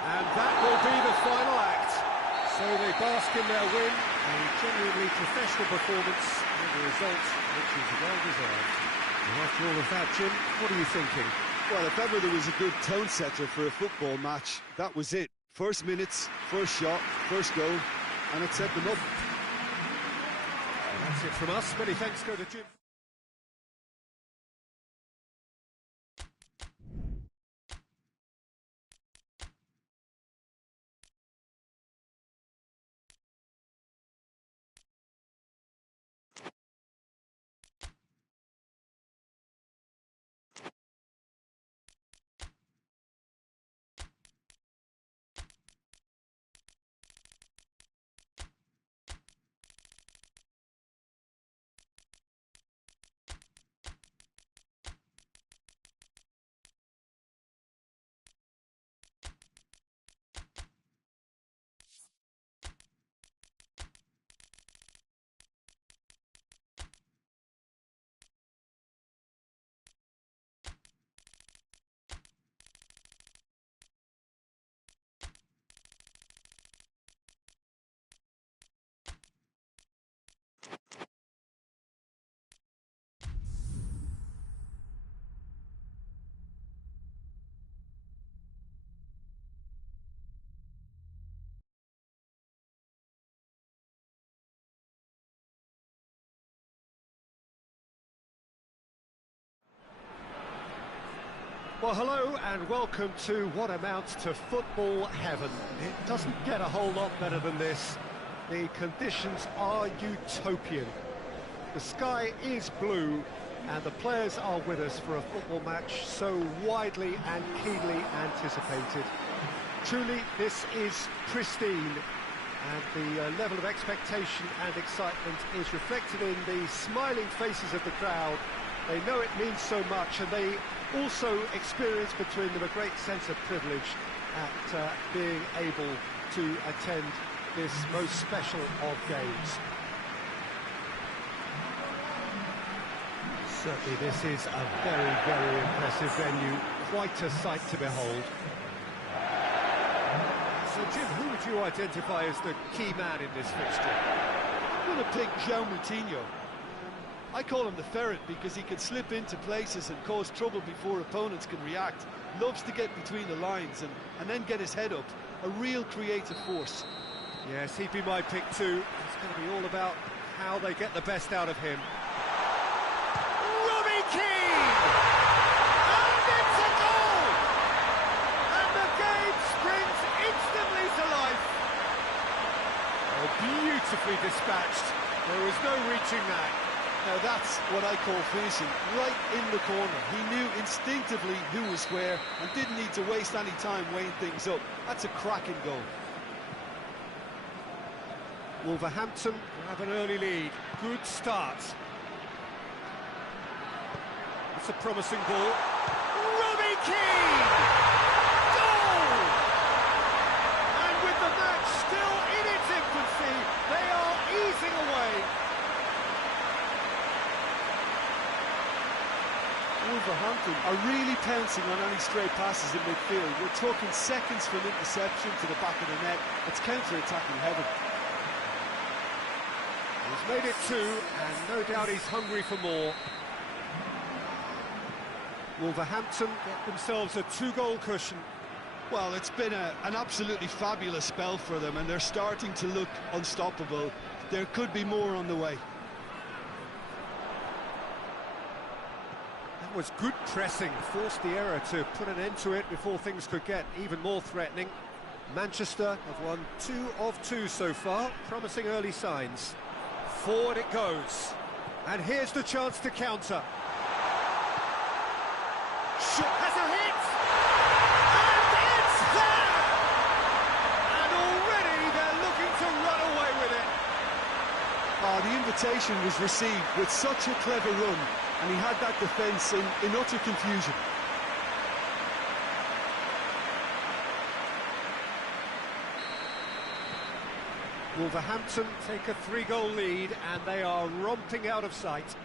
And that will be the final act. So they bask in their win, a genuinely professional performance, and the result which is well-deserved. And after all of that, Jim, what are you thinking? Well, if ever there was a good tone setter for a football match, that was it. First minutes, first shot, first goal, and it set them up. And that's it from us. Many thanks go to Jim. Well, hello and welcome to what amounts to football heaven. It doesn't get a whole lot better than this. The conditions are utopian. The sky is blue and the players are with us for a football match so widely and keenly anticipated. Truly, this is pristine, and the level of expectation and excitement is reflected in the smiling faces of the crowd. They know it means so much, and they also experience between them a great sense of privilege at being able to attend this most special of games. Certainly this is a very, very impressive venue, quite a sight to behold. So Jim, who would you identify as the key man in this fixture? going to pick João Moutinho. I call him the ferret because he can slip into places and cause trouble before opponents can react. Loves to get between the lines and then get his head up. A real creative force. Yes, he'd be my pick too. It's going to be all about how they get the best out of him. Robbie Keane! And it's a goal! And the game springs instantly to life. Oh, beautifully dispatched. There was no reaching that. Now that's what I call finishing, right in the corner. He knew instinctively who was where and didn't need to waste any time weighing things up. That's a cracking goal. Wolverhampton have an early lead. Good start. It's a promising ball. Robbie Keane! Goal! And with the match still in its infancy, they are easing away. Wolverhampton are really pouncing on any stray passes in midfield. We're talking seconds from interception to the back of the net. It's counter-attacking heaven. He's made it 2, and no doubt he's hungry for more. Wolverhampton get themselves a 2-goal cushion. Well, it's been an absolutely fabulous spell for them, and they're starting to look unstoppable. There could be more on the way. That was good pressing, forced the error to put an end to it before things could get even more threatening. Manchester have won 2 of 2 so far, promising early signs. Forward it goes, and here's the chance to counter. Shot has a hit, and it's there! And already they're looking to run away with it. The invitation was received with such a clever run, and he had that defence in utter confusion. Wolverhampton take a 3-goal lead, and they are romping out of sight.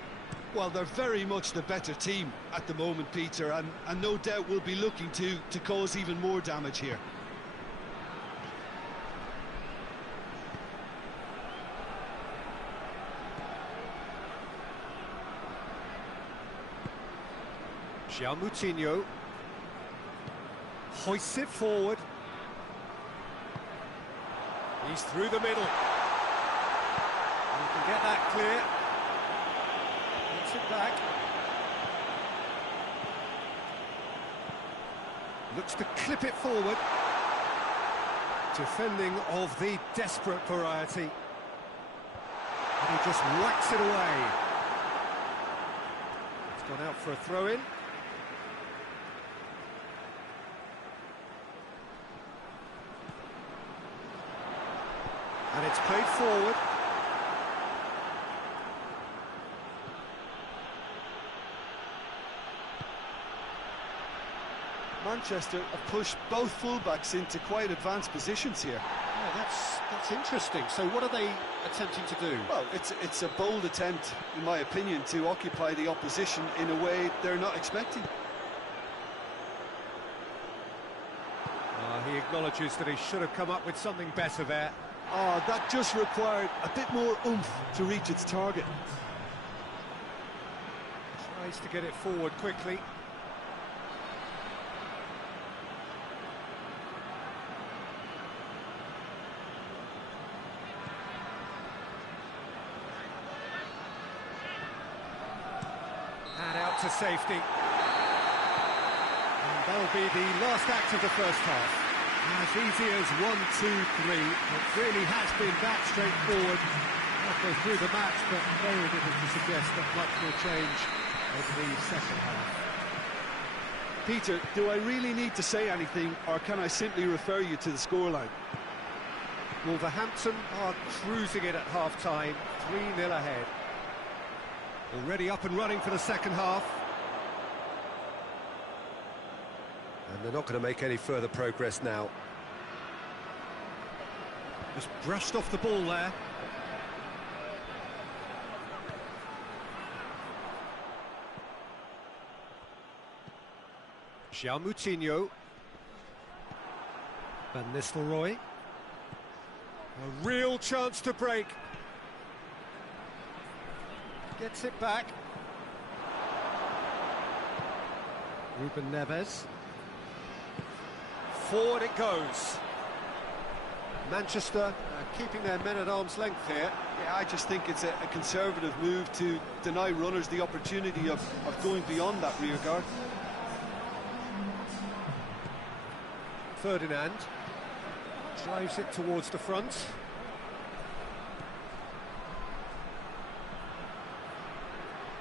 Well, they're very much the better team at the moment, Peter, and no doubt will be looking to cause even more damage here. João Moutinho hoists it forward. He's through the middle. He can get that clear. Gets it back. Looks to clip it forward. Defending of the desperate variety. And he just whacks it away. It's gone out for a throw-in. And it's played forward. Manchester have pushed both fullbacks into quite advanced positions here. Yeah, that's interesting. So what are they attempting to do? Well, it's a bold attempt, in my opinion, to occupy the opposition in a way they're not expecting. He acknowledges that he should have come up with something better there. That just required a bit more oomph to reach its target. Tries to get it forward quickly. And out to safety. And that'll be the last act of the first half. As easy as 1, 2, 3. It really has been that straightforward halfway through the match, but very little to suggest that much will change over the second half. Peter, do I really need to say anything, or can I simply refer you to the scoreline? Wolverhampton are cruising it at half-time, 3-0 ahead. Already up and running for the second half. And they're not going to make any further progress now. Just brushed off the ball there. João Moutinho. Van Nistelrooy. A real chance to break. Gets it back. Ruben Neves. Forward it goes. Manchester keeping their men at arm's length here. Yeah, I just think it's a conservative move to deny runners the opportunity of going beyond that rear guard. Ferdinand drives it towards the front.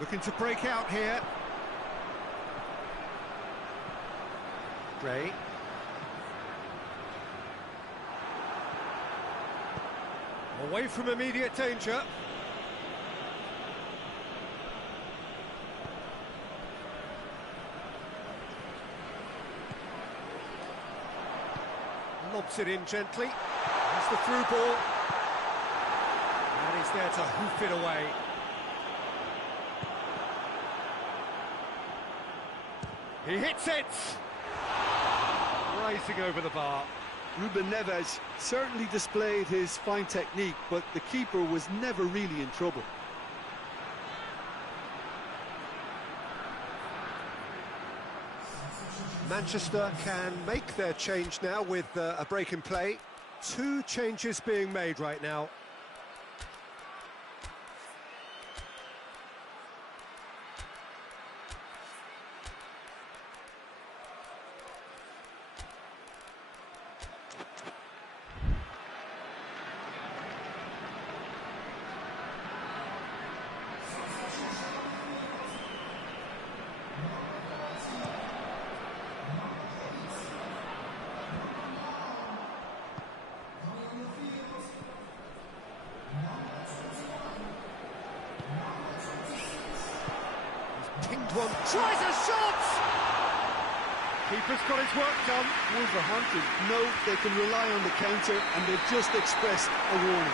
Looking to break out here. Gray. Away from immediate danger. Lobs it in gently. Here's the through ball. And he's there to hoof it away. He hits it! Rising over the bar. Ruben Neves certainly displayed his fine technique, but the keeper was never really in trouble. Manchester can make their change now with a break in play. 2 changes being made right now. Pinged one, tries a shot! Keeper's got his work done. Wolverhampton know they can rely on the counter, and they've just expressed a warning.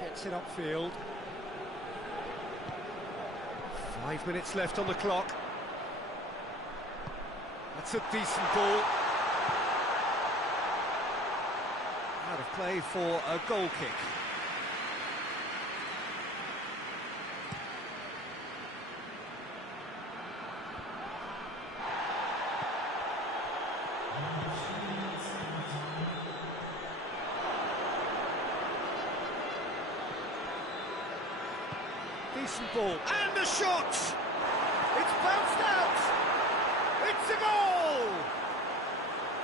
Gets it upfield. 5 minutes left on the clock. That's a decent ball. Out of play for a goal kick. Decent ball. And a shot! It's bounced out! It's a goal!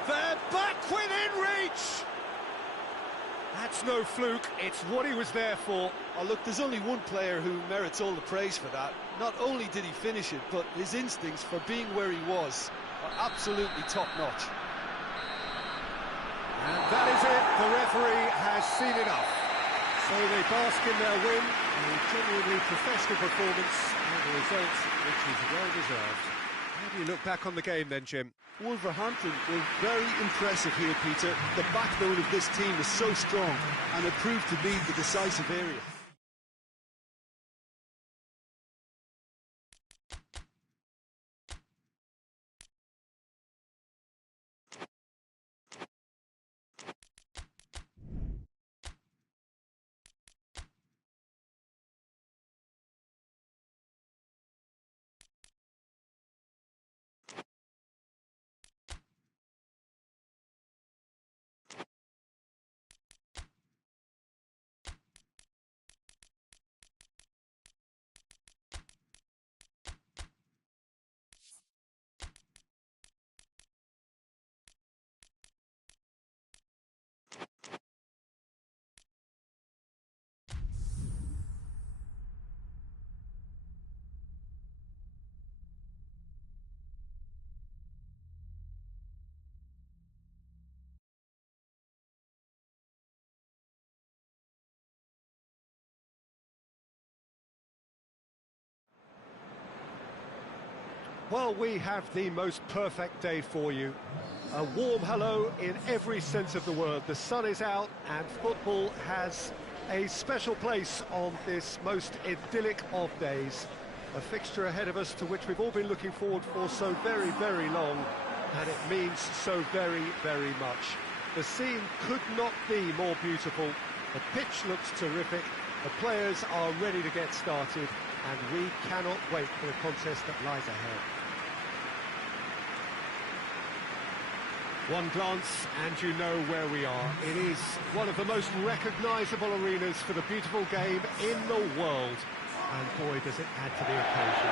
They're back within reach! That's no fluke, it's what he was there for. Oh, look, there's only one player who merits all the praise for that. Not only did he finish it, but his instincts for being where he was are absolutely top-notch. And that is it, the referee has seen enough. So they bask in their win, a genuinely professional performance, and a result which is well-deserved. How do you look back on the game then, Jim? Wolverhampton were very impressive here, Peter. The backbone of this team is so strong, and it proved to be the decisive area. Well, we have the most perfect day for you. A warm hello in every sense of the word. The sun is out and football has a special place on this most idyllic of days. A fixture ahead of us to which we've all been looking forward for so very, very long, and it means so very, very much. The scene could not be more beautiful. The pitch looks terrific. The players are ready to get started, and we cannot wait for the contest that lies ahead. One glance and you know where we are. It is one of the most recognisable arenas for the beautiful game in the world. And boy, does it add to the occasion.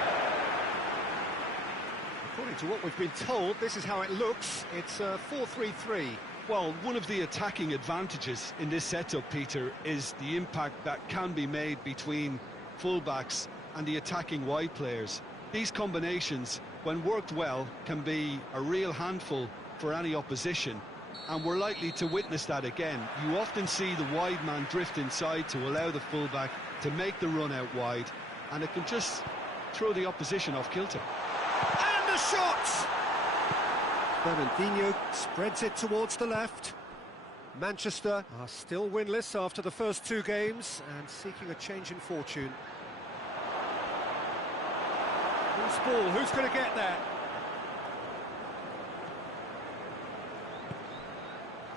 According to what we've been told, this is how it looks. It's 4-3-3. Well, one of the attacking advantages in this setup, Peter, is the impact that can be made between fullbacks and the attacking wide players. These combinations, when worked well, can be a real handful for any opposition, and we're likely to witness that again. You often see the wide man drift inside to allow the fullback to make the run out wide, and it can just throw the opposition off kilter. And the shot! Fernandinho spreads it towards the left. Manchester are still winless after the first two games and seeking a change in fortune. Who's ball? Who's going to get there?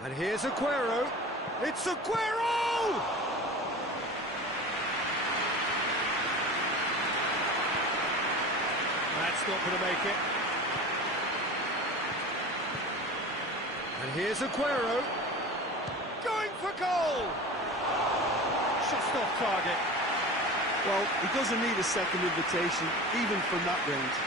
And here's Aguero. It's Aguero! That's not going to make it. And here's Aguero. Going for goal! Just off target. Well, he doesn't need a second invitation, even from that range.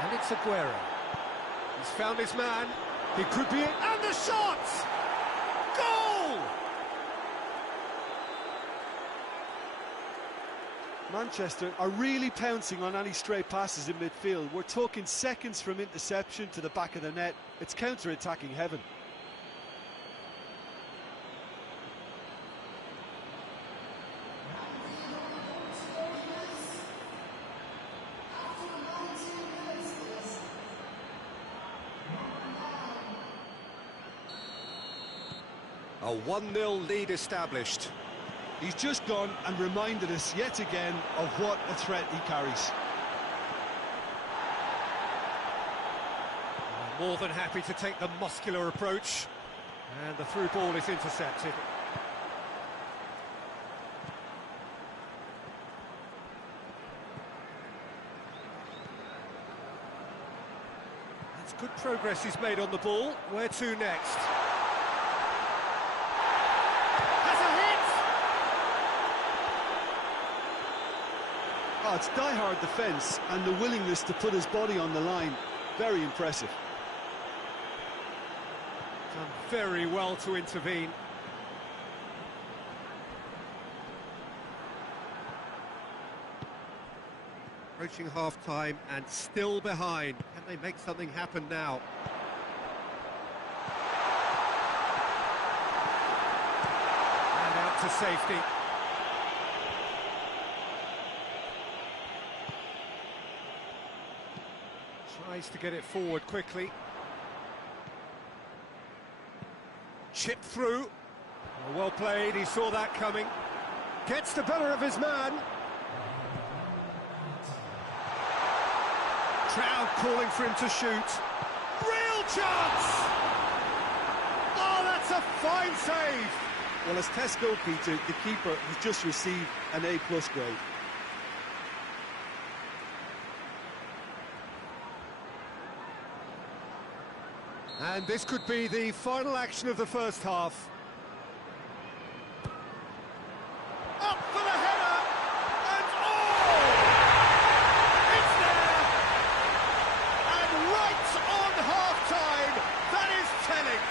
And it's Aguero. He's found his man. He could be it. And the shot! Goal! Manchester are really pouncing on any stray passes in midfield. We're talking seconds from interception to the back of the net. It's counter-attacking heaven. A 1-0 lead established. He's just gone and reminded us yet again of what a threat he carries. More than happy to take the muscular approach. And the through ball is intercepted. That's good progress he's made on the ball. Where to next? Oh, it's die-hard defence and the willingness to put his body on the line. Very impressive. Done very well to intervene. Approaching half-time and still behind. Can they make something happen now? And out to safety. Tries to get it forward quickly. Chip through. Oh, well played, he saw that coming. Gets the better of his man. Crowd calling for him to shoot. Real chance! Oh, that's a fine save! Well, as Tesco, Peter, the keeper has just received an A+ grade. And this could be the final action of the first half. Up for the header! And oh! It's there! And right on half-time, that is telling.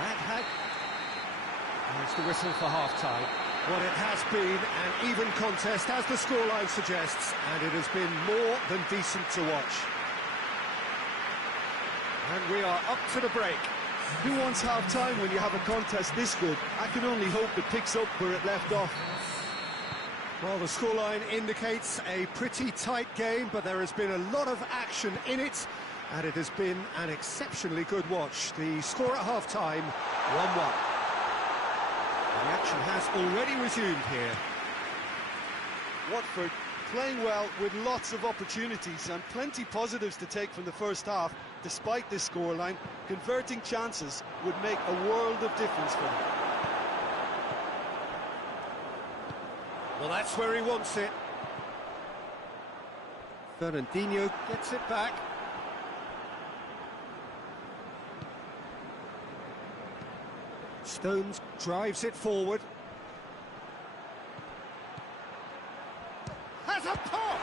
That had... There's the whistle for half-time. Well, it has been an even contest, as the scoreline suggests, and it has been more than decent to watch. And we are up to the break. Who wants half-time when you have a contest this good? I can only hope it picks up where it left off. Well, the scoreline indicates a pretty tight game, but there has been a lot of action in it, and it has been an exceptionally good watch. The score at half-time, 1-1. The action has already resumed here. Watford playing well with lots of opportunities and plenty positives to take from the first half. Despite this scoreline, converting chances would make a world of difference for them. Well, that's where he wants it. Fernandinho gets it back. Stones drives it forward. Has a pop!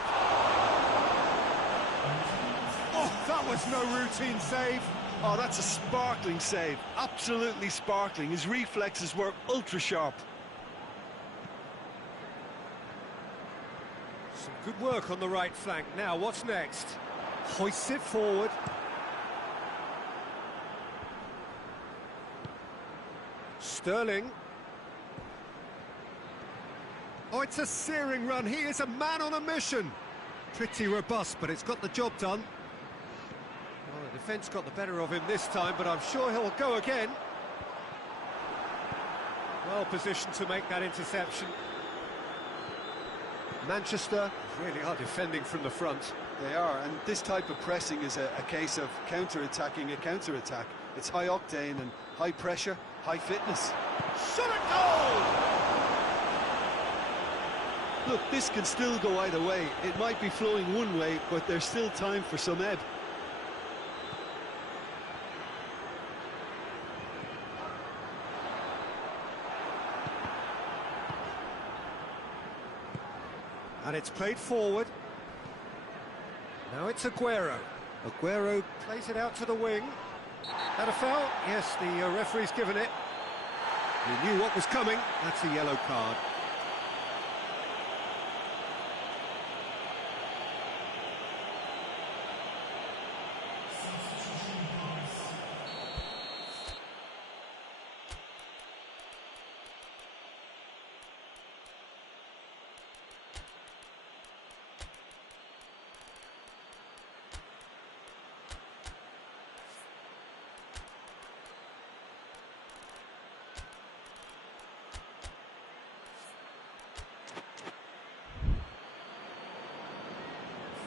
Oh, that was no routine save. Oh, that's a sparkling save. Absolutely sparkling. His reflexes were ultra-sharp. Some good work on the right flank. Now, what's next? Hoists it forward. Sterling. Oh, it's a searing run. He is a man on a mission. Pretty robust, but it's got the job done. Well, the defence got the better of him this time, but I'm sure he'll go again. Well positioned to make that interception. Manchester really are defending from the front. They are, and this type of pressing is a case of counter-attacking a counter-attack. It's high octane and high pressure, high fitness. Shot at goal! Look, this can still go either way. It might be flowing one way, but there's still time for some ebb. And it's played forward. Now it's Aguero. Aguero plays it out to the wing. Had a foul? Yes, the referee's given it. He knew what was coming. That's a yellow card.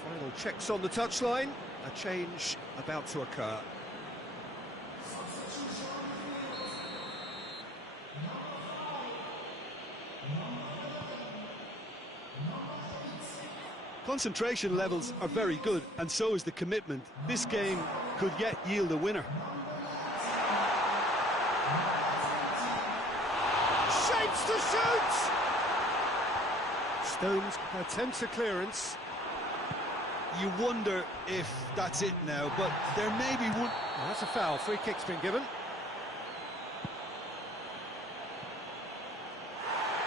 Final checks on the touchline. A change about to occur. Concentration levels are very good, and so is the commitment. This game could yet yield a winner. Shapes to shoot! Stones attempts a clearance. You wonder if that's it now, but there may be one. Well, that's a foul. Free kick's been given.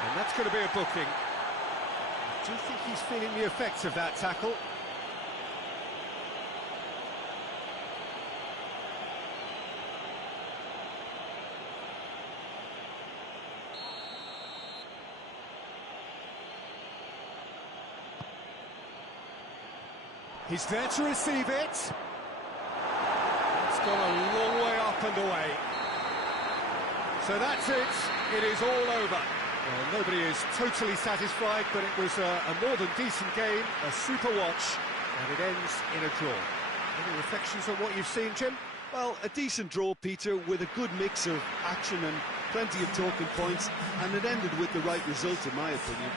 And that's going to be a booking. Do you think he's feeling the effects of that tackle? He's there to receive it. It's gone a long way up and away. So that's it. It is all over. Well, nobody is totally satisfied, but it was a more than decent game, a super watch, and it ends in a draw. Any reflections on what you've seen, Jim? Well, a decent draw, Peter, with a good mix of action and plenty of talking points, and it ended with the right result, in my opinion.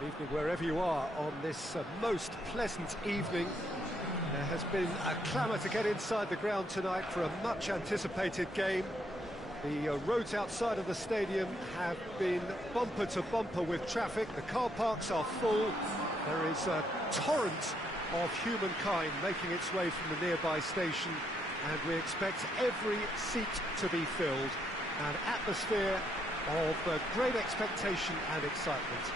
Good evening wherever you are on this most pleasant evening. There has been a clamour to get inside the ground tonight for a much anticipated game. The roads outside of the stadium have been bumper to bumper with traffic. The car parks are full. There is a torrent of humankind making its way from the nearby station, and we expect every seat to be filled. An atmosphere of great expectation and excitement.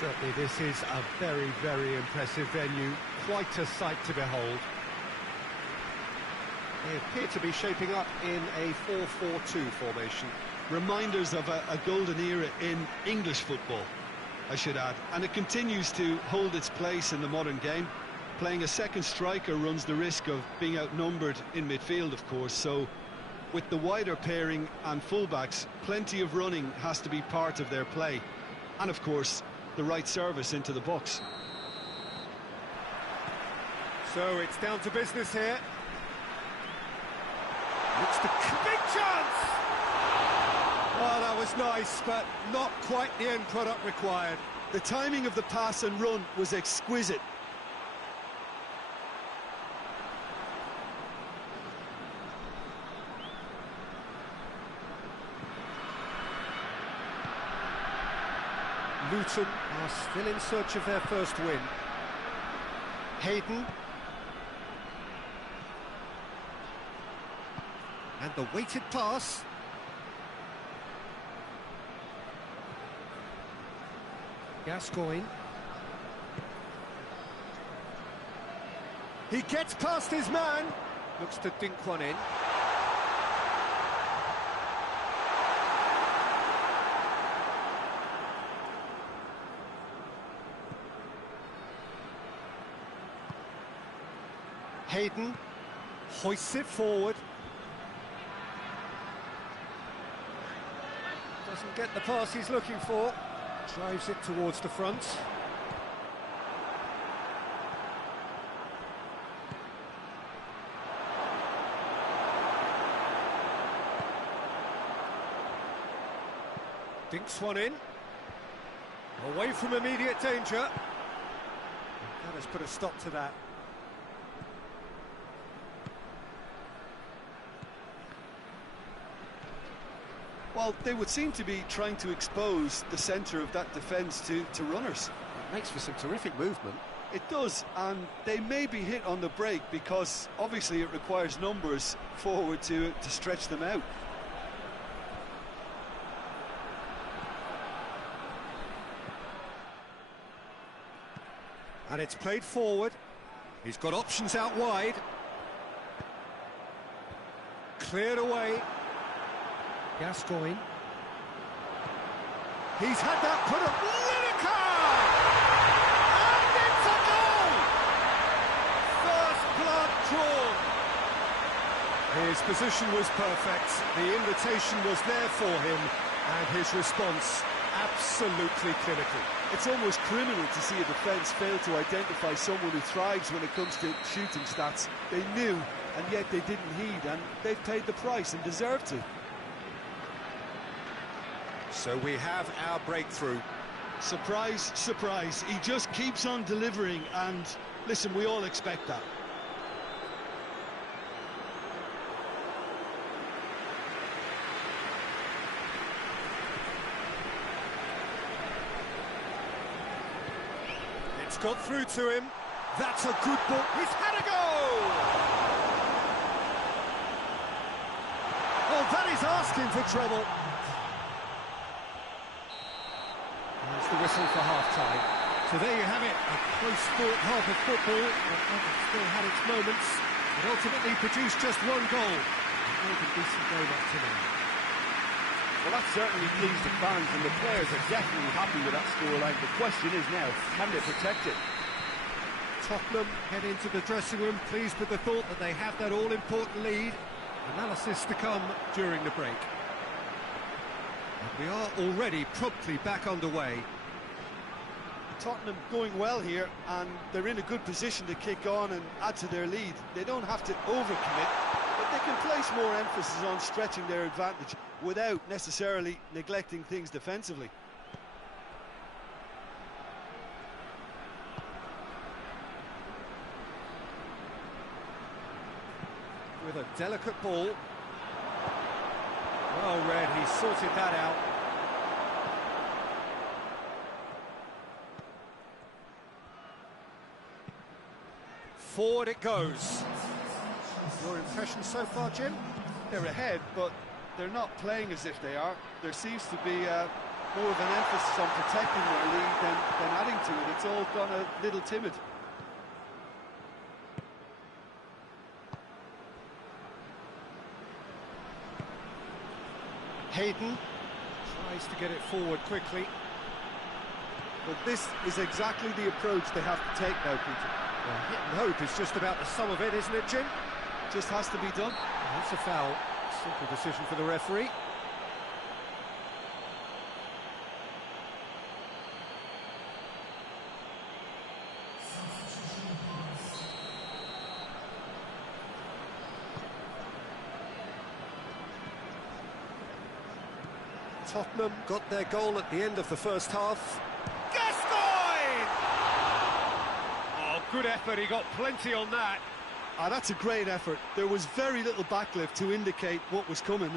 Certainly this is a very, very impressive venue, quite a sight to behold. They appear to be shaping up in a 4-4-2 formation. Reminders of a golden era in English football, I should add, and it continues to hold its place in the modern game. Playing a second striker runs the risk of being outnumbered in midfield, of course, so with the wider pairing and fullbacks, plenty of running has to be part of their play. And of course, the right service into the box. So it's down to business here. Looks the big chance! Oh, that was nice, but not quite the end product required. The timing of the pass and run was exquisite. Luton are still in search of their first win. Hayden. And the weighted pass. Gascoigne. He gets past his man. Looks to dink one in. Hayden hoists it forward. Doesn't get the pass he's looking for. Drives it towards the front. Dinks one in. Away from immediate danger. That has put a stop to that. Well, they would seem to be trying to expose the centre of that defence to runners. It makes for some terrific movement. It does, and they may be hit on the break because obviously it requires numbers forward to stretch them out. And it's played forward. He's got options out wide. Cleared away. Gascoigne. He's had that put up. Lineker! And it's a goal! First blood drawn. His position was perfect. The invitation was there for him, and his response absolutely clinical. It's almost criminal to see a defence fail to identify someone who thrives when it comes to shooting stats. They knew, and yet they didn't heed, and they've paid the price and deserve to. So we have our breakthrough. Surprise, surprise. He just keeps on delivering, and listen, we all expect that. It's got through to him. That's a good ball. He's had a goal! Oh, that is asking for trouble. That's the whistle for half-time. So there you have it, a close-fought half of football, but still had its moments. It ultimately produced just one goal. A very decent game up to now. Well, that certainly pleased the fans, and the players are definitely happy with that scoreline. The question is now, can they protect it? Tottenham head into the dressing room pleased with the thought that they have that all-important lead. Analysis to come during the break. We are already promptly back underway. Tottenham going well here, and they're in a good position to kick on and add to their lead. They don't have to overcommit, but they can place more emphasis on stretching their advantage without necessarily neglecting things defensively. With a delicate ball. Well read, he sorted that out. Forward it goes. Your impression so far, Jim? They're ahead, but they're not playing as if they are. There seems to be more of an emphasis on protecting their lead than adding to it. It's all gone a little timid. Hayden tries to get it forward quickly. But this is exactly the approach they have to take now, Peter. Well, hit and hope is just about the sum of it, isn't it, Jim? Just has to be done. That's a foul. Simple decision for the referee. Tottenham got their goal at the end of the first half. Gascoigne! Oh, good effort, he got plenty on that. Ah, that's a great effort. There was very little backlift to indicate what was coming.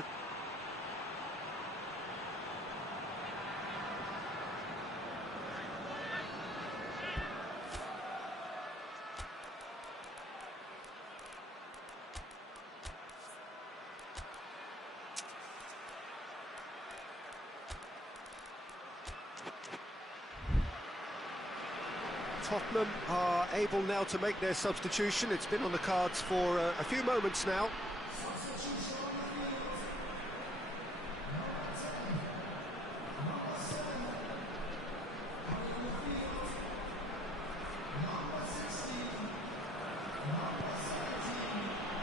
Tottenham are able now to make their substitution. It's been on the cards for a few moments now.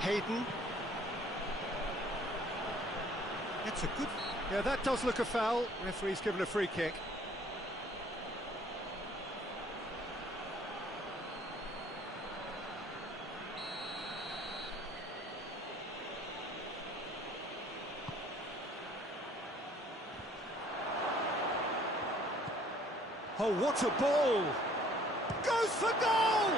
Hayden. It's a good... Yeah, that does look a foul. Referee's given a free kick. Oh, what a ball! Goes for goal!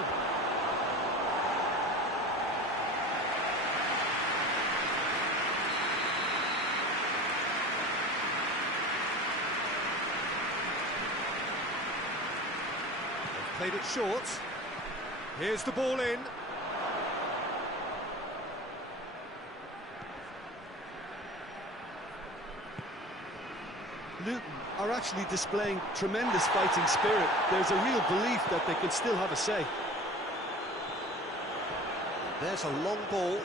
They've played it short. Here's the ball in. Luton are actually displaying tremendous fighting spirit. There's a real belief that they can still have a say. There's a long ball.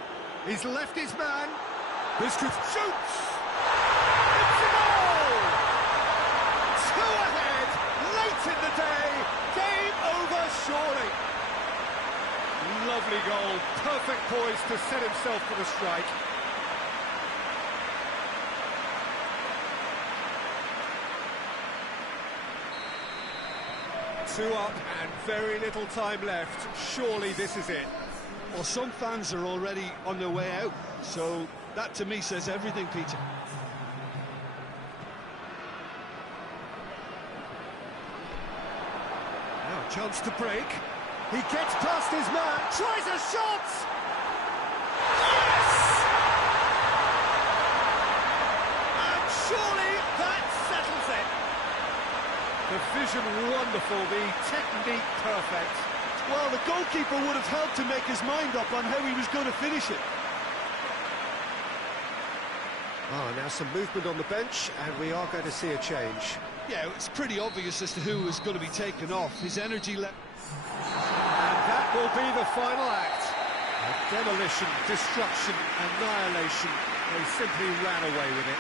He's left his man. This could shoots! It's a goal! Two ahead, late in the day. Game over, surely. Lovely goal. Perfect poise to set himself for the strike. Two up and very little time left. Surely this is it. Well, some fans are already on their way out, so that to me says everything, Peter. Now a chance to break. He gets past his man, tries a shot! Yes! And surely that settles it. The vision wonderful, the technique perfect. Well, the goalkeeper would have helped to make his mind up on how he was going to finish it. Ah, now some movement on the bench, and we are going to see a change. Yeah, it's pretty obvious as to who is going to be taken off. His energy level. And that will be the final act. Demolition, destruction, annihilation. They simply ran away with it.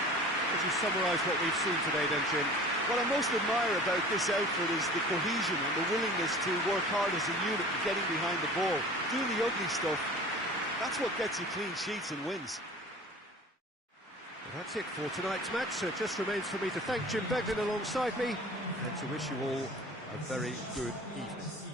Would you summarise what we've seen today then, Jim? What I most admire about this outfit is the cohesion and the willingness to work hard as a unit and getting behind the ball. Doing the ugly stuff, that's what gets you clean sheets and wins. Well, that's it for tonight's match. So it just remains for me to thank Jim Beglin alongside me and to wish you all a very good evening.